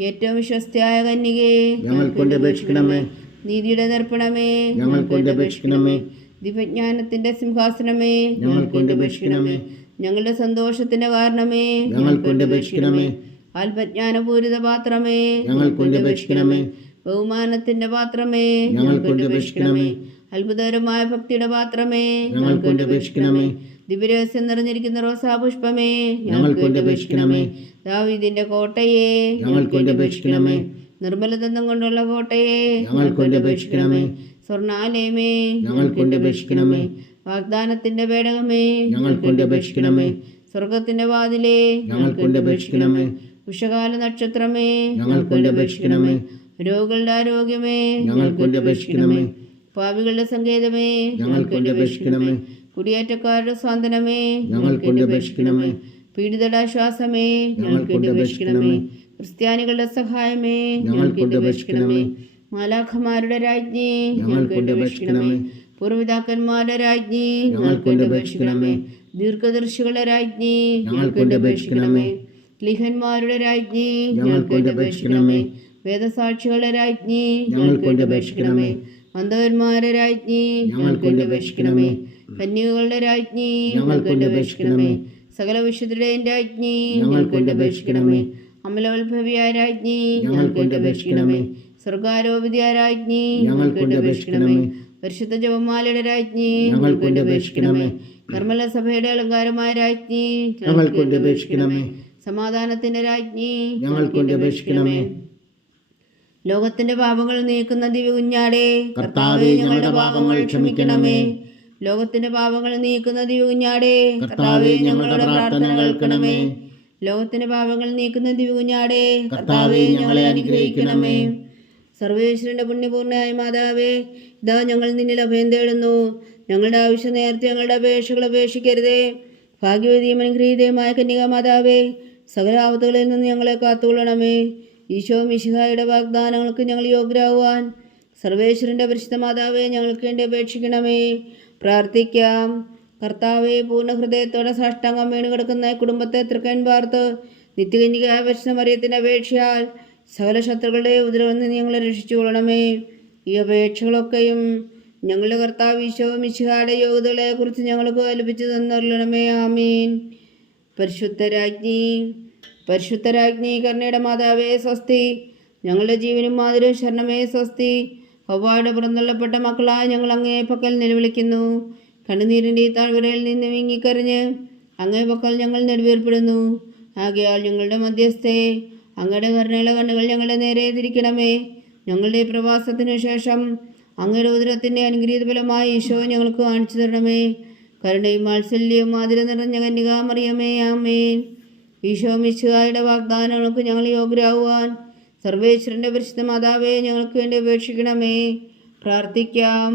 ഏറ്റവും വിശ്വസ്തയായ കന്യകേ, ഞങ്ങൾക്ക് വേണ്ടി അപേക്ഷിക്കണമേ. നീതിയുടെ ദർപ്പണമേ, ഞങ്ങൾക്ക് വേണ്ടി അപേക്ഷിക്കണമേ. ദിവ്യജ്ഞാനത്തിന്റെ സിംഹാസനമേ, ഞങ്ങൾക്ക് വേണ്ടി അപേക്ഷിക്കണമേ. ഞങ്ങളുടെ സന്തോഷത്തിന്റെ കാരണമേ, ഞങ്ങൾക്ക് വേണ്ടി അപേക്ഷിക്കണമേ. ആത്മജ്ഞാനപൂരിത പാത്രമേ, ഞങ്ങൾക്ക് വേണ്ടി അപേക്ഷിക്കണമേ. ബഹുമാനത്തിന്റെ പാത്രമേ, ഞങ്ങൾക്ക് വേണ്ടി അപേക്ഷിക്കണമേ. അത്ഭുതകരമായ ഭക്തിയുടെ പാത്രമേ, ഞങ്ങൾക്ക് വേണ്ടി അപേക്ഷിക്കണമേ. ദിവ്യരഹസ്യം നിറഞ്ഞിരിക്കുന്ന റോസാപുഷ്പമേ, ഞങ്ങൾക്ക് വേണ്ടി അപേക്ഷിക്കണമേ. ദാവീദിന്റെ കോട്ടയെ, ഞങ്ങൾക്ക് വേണ്ടി അപേക്ഷിക്കണമേ. നിർമ്മലദന്തം കൊണ്ടുള്ള കോട്ടയെ, ഞങ്ങൾക്ക് വേണ്ടി അപേക്ഷിക്കണമേ. സ്വർണാലയമേ, ഞങ്ങൾക്ക് വേണ്ടി അപേക്ഷിക്കണമേ. വാഗ്ദാനത്തിന്റെ പേടകമേ, ഞങ്ങൾക്ക് വേണ്ടി അപേക്ഷിക്കണമേ. സ്വർഗത്തിന്റെ വാതിലേ, ഞങ്ങൾക്ക് വേണ്ടി അപേക്ഷിക്കണമേ. ഉഷകാല നക്ഷത്രമേ, ഞങ്ങൾക്ക് വേണ്ടി അപേക്ഷിക്കണമേ. രോഗികളുടെ ആരോഗ്യമേ, ഞങ്ങൾക്ക് വേണ്ടി അപേക്ഷിക്കണമേ. പാപികളുടെ സങ്കേതമേ, ഞങ്ങൾക്ക് വേണ്ടി അപേക്ഷിക്കണമേ. കുടിയേറ്റക്കാരുടെ സ്വാന്തനമേ, ഞങ്ങൾക്ക് വേണ്ടി അപേക്ഷിക്കണമേ. പീഡിതരുടെ ആശ്വാസമേ, ഞങ്ങൾക്ക് വേണ്ടി അപേക്ഷിക്കണമേ. ക്രിസ്ത്യാനികളുടെ സഹായമേ, ഞങ്ങൾക്ക് വേണ്ടി അപേക്ഷിക്കണമേ. മാലാഖമാരുടെ രാജ്ഞി, ഞങ്ങൾക്ക് വേണ്ടി അപേക്ഷിക്കണമേ. പൂർവ്വപിതാക്കന്മാരുടെ രാജ്ഞി, ഞങ്ങൾക്ക് വേണ്ടി അപേക്ഷിക്കണമേ. ദീർഘദർശികളുടെ രാജ്ഞി, ഞങ്ങൾക്ക് വേണ്ടി അപേക്ഷിക്കണമേ. ലിഹന്മാരുടെ രാജ്ഞി, ഞങ്ങൾക്ക് വേണ്ടി അപേക്ഷിക്കണമേ. വേദസാക്ഷികളുടെ രാജ്ഞി, ഞങ്ങൾക്ക് വേണ്ടി അപേക്ഷിക്കണമേ. മന്ദവന്മാരുടെ രാജ്ഞി, ഞങ്ങൾക്ക് വേണ്ടി അപേക്ഷിക്കണമേ. കന്യകകളുടെ രാജ്ഞി, ഞങ്ങൾക്ക് വേണ്ടി അപേക്ഷിക്കണമേ. സകല വിശുദ്ധരുടെയും രാജ്ഞി, ഞങ്ങൾക്ക് വേണ്ടി അപേക്ഷിക്കണമേ. അമലോത്ഭവിയായ രാജ്ഞി, ഞങ്ങൾക്ക് വേണ്ടി അപേക്ഷിക്കണമേ. സ്വർഗാരോപിതയായ രാജ്ഞി, ഞങ്ങൾക്ക് വേണ്ടി അപേക്ഷിക്കണമേ. പരിശുദ്ധ ജപമാലയുടെ രാജ്ഞി, ഞങ്ങൾക്ക് വേണ്ടി അപേക്ഷിക്കണമേ. നിർമ്മല സഭയുടെ അലങ്കാരമായ രാജ്ഞി, ഞങ്ങൾക്ക് വേണ്ടി അപേക്ഷിക്കണമേ. സമാധാനത്തിന്റെ രാജ്ഞി, ഞങ്ങൾക്ക് വേണ്ടി അപേക്ഷിക്കണമേ. ലോകത്തിന്റെ പാപങ്ങൾ നീക്കുന്ന ദിവ്യകുഞ്ഞാടേ, കർത്താവേ, ഞങ്ങളുടെ പാപങ്ങൾ ക്ഷമിക്കണമേ. ലോകത്തിന്റെ പാപങ്ങൾ നീക്കുന്ന ദിവ്യകുഞ്ഞാടേ, കർത്താവേ, ഞങ്ങളുടെ പ്രാർത്ഥന കേൾക്കണമേ. ലോകത്തിന്റെ പാപങ്ങൾ നീക്കുന്ന ദിവ്യകുഞ്ഞാടേ, കർത്താവേ, ഞങ്ങളെ അനുഗ്രഹിക്കണമേ. സർവേശ്വരന്റെ പുണ്യപൂർണ്ണയായ മാതാവേ, ഇതാ ഞങ്ങൾ നിന്നിൽ അഭയം തേടുന്നു. ഞങ്ങളുടെ ആവശ്യം നേരത്തെ ഞങ്ങളുടെ അപേക്ഷകൾ അപേക്ഷിക്കരുതേ. ഭാഗ്യവതിയും അനുഗ്രഹീതയുമായ കന്യകാ മാതാവേ, സകല ആപത്തുകളിൽ നിന്ന് ഞങ്ങളെ കാത്തുകൊള്ളണമേ. ഈശോ മിശിഹായുടെ വാഗ്ദാനങ്ങൾക്ക് ഞങ്ങൾ യോഗ്യരാകുവാൻ സർവേശ്വരന്റെ പരിശുദ്ധ മാതാവേ, ഞങ്ങൾക്ക് വേണ്ടി അപേക്ഷിക്കണമേ. പ്രാർത്ഥിക്കാം. കർത്താവെ, പൂർണ്ണ ഹൃദയത്തോടെ സാഷ്ടാംഗം വീണ് കിടക്കുന്ന കുടുംബത്തെ തൃക്കൺ പാർത്ത് നിത്യകന്യകയായ പരിശുദ്ധ മറിയത്തിന്റെ അപേക്ഷയാൽ സകല ശത്രുക്കളുടെ ഉപദ്രവം നിന്ന് ഞങ്ങളെ രക്ഷിച്ചുകൊള്ളണമേ. ഈ അപേക്ഷകളൊക്കെയും ഞങ്ങളുടെ കർത്താവ് ഈശോ മിശിഹായുടെ യോഗ്യതകളെക്കുറിച്ച് ഞങ്ങൾക്ക് കൽപ്പിച്ചു തന്നരുളണമേ. ആമീൻ. പരിശുദ്ധരാജ്ഞി കരുണയുടെ മാതാവേ സ്വസ്തി. ഞങ്ങളുടെ ജീവനും മാതിരും ശരണമേ സ്വസ്തി. ഹവ്വായുടെ പുറന്തള്ളപ്പെട്ട മക്കളായ ഞങ്ങൾ അങ്ങേ പക്കൽ നിലവിളിക്കുന്നു. കണ്ണുനീരിൻ്റെ ഈ താഴ്വരയിൽ നിന്ന് വീങ്ങിക്കറിഞ്ഞ് അങ്ങേ പക്കൽ ഞങ്ങൾ നെടുവേർപ്പെടുന്നു. ആകയാൽ ഞങ്ങളുടെ മധ്യസ്ഥേ, അങ്ങയുടെ കരുണയുള്ള കണ്ണുകൾ ഞങ്ങളുടെ നേരെ തിരിക്കണമേ. ഞങ്ങളുടെ പ്രവാസത്തിനു ശേഷം അങ്ങയുടെ ഉദരത്തിൻ്റെ അനുഗ്രഹീത ഫലമായി ഈശോ ഞങ്ങൾക്ക് കാണിച്ചു തരണമേ. കരുണയും വാത്സല്യവും മാതിരം നിറഞ്ഞ കന്യകാ മറിയമേ, ആമേൻ. ഈശോ മിശിഹായുടെ വാഗ്ദാനങ്ങൾക്ക് ഞങ്ങൾ യോഗ്യരാകുവാൻ സർവേശ്വരൻ്റെ പരിശുദ്ധ മാതാവേ, ഞങ്ങൾക്ക് വേണ്ടി അപേക്ഷിക്കണമേ. പ്രാർത്ഥിക്കാം.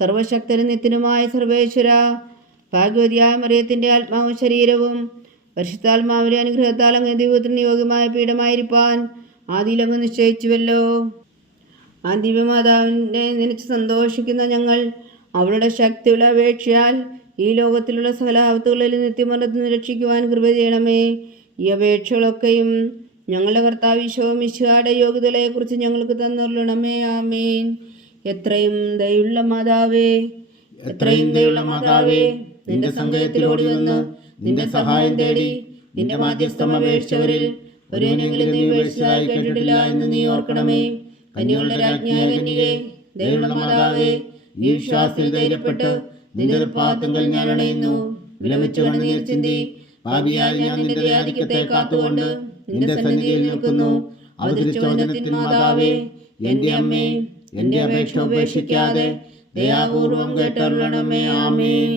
സർവശക്തനും നിത്യനുമായ സർവേശ്വര, ഭാഗ്യവതിയായ മറിയത്തിൻ്റെ ആത്മാവും ശരീരവും പരിശുദ്ധാത്മാവിൻ്റെ അനുഗ്രഹത്താൽ അങ്ങ് ദൈവത്തിന് യോഗ്യമായ പീഠമായിരിക്കാൻ ആദിയിലങ്ങ് നിശ്ചയിച്ചുവല്ലോ. ആ ദിവ്യമാതാവിൻ്റെ നിലച്ച് സന്തോഷിക്കുന്ന ഞങ്ങൾ അവളുടെ ശക്തിയുള്ള അപേക്ഷയാൽ ഈ ലോകത്തിലുള്ള സകല ആപത്തുകളിൽ നിത്യമരണത്തിന് രക്ഷിക്കുവാൻ കൃപ ചെയ്യണമേ. ഈ അപേക്ഷകളൊക്കെയും ഞങ്ങളുടെ കർത്താവ് ഈശോ മിശിഹായുടെ യോഗ്യതകളെക്കുറിച്ച് ഞങ്ങൾക്ക് തന്നരുളണമേ. ആമീൻ. എത്രയും ദയുള്ള മാതാവേ, നിന്റെ സങ്കേതത്തിലോടി വന്ന് നിന്റെ സഹായം തേടി നിന്റെ മാധ്യസ്ഥം അപേക്ഷിച്ചവരിൽ ഒരുവനെങ്കിലും നീ ഉപേക്ഷിച്ചതായി കേട്ടിട്ടില്ല എന്ന് നീ ഓർക്കണമേ. കന്യകളുടെ രാജ്ഞിയായ കന്യകേ, ദയുള്ള മാതാവേ, ഈ വിശ്വാസത്തിൽ ധൈര്യപ്പെട്ട് നിന്റെ പാദത്തിൽ ഞാൻ അണയുന്നു. വിലപിച്ചു കണ്ണുനീർ ചിന്തി പാപിയായി ഞാൻ നിന്റെ ആധിക്യത്തെ കാത്തുകൊണ്ട് നിന്റെ സന്നിധിയിൽ നിൽക്കുന്നു. അവതരിച്ചോദനത്തിൻ മാതാവേ, എന്റെ അമ്മേ, എന്റെ അപേക്ഷ ഉപേക്ഷിക്കാതെ ദയാപൂർവം കേട്ടരുളണമേ. ആമേൻ.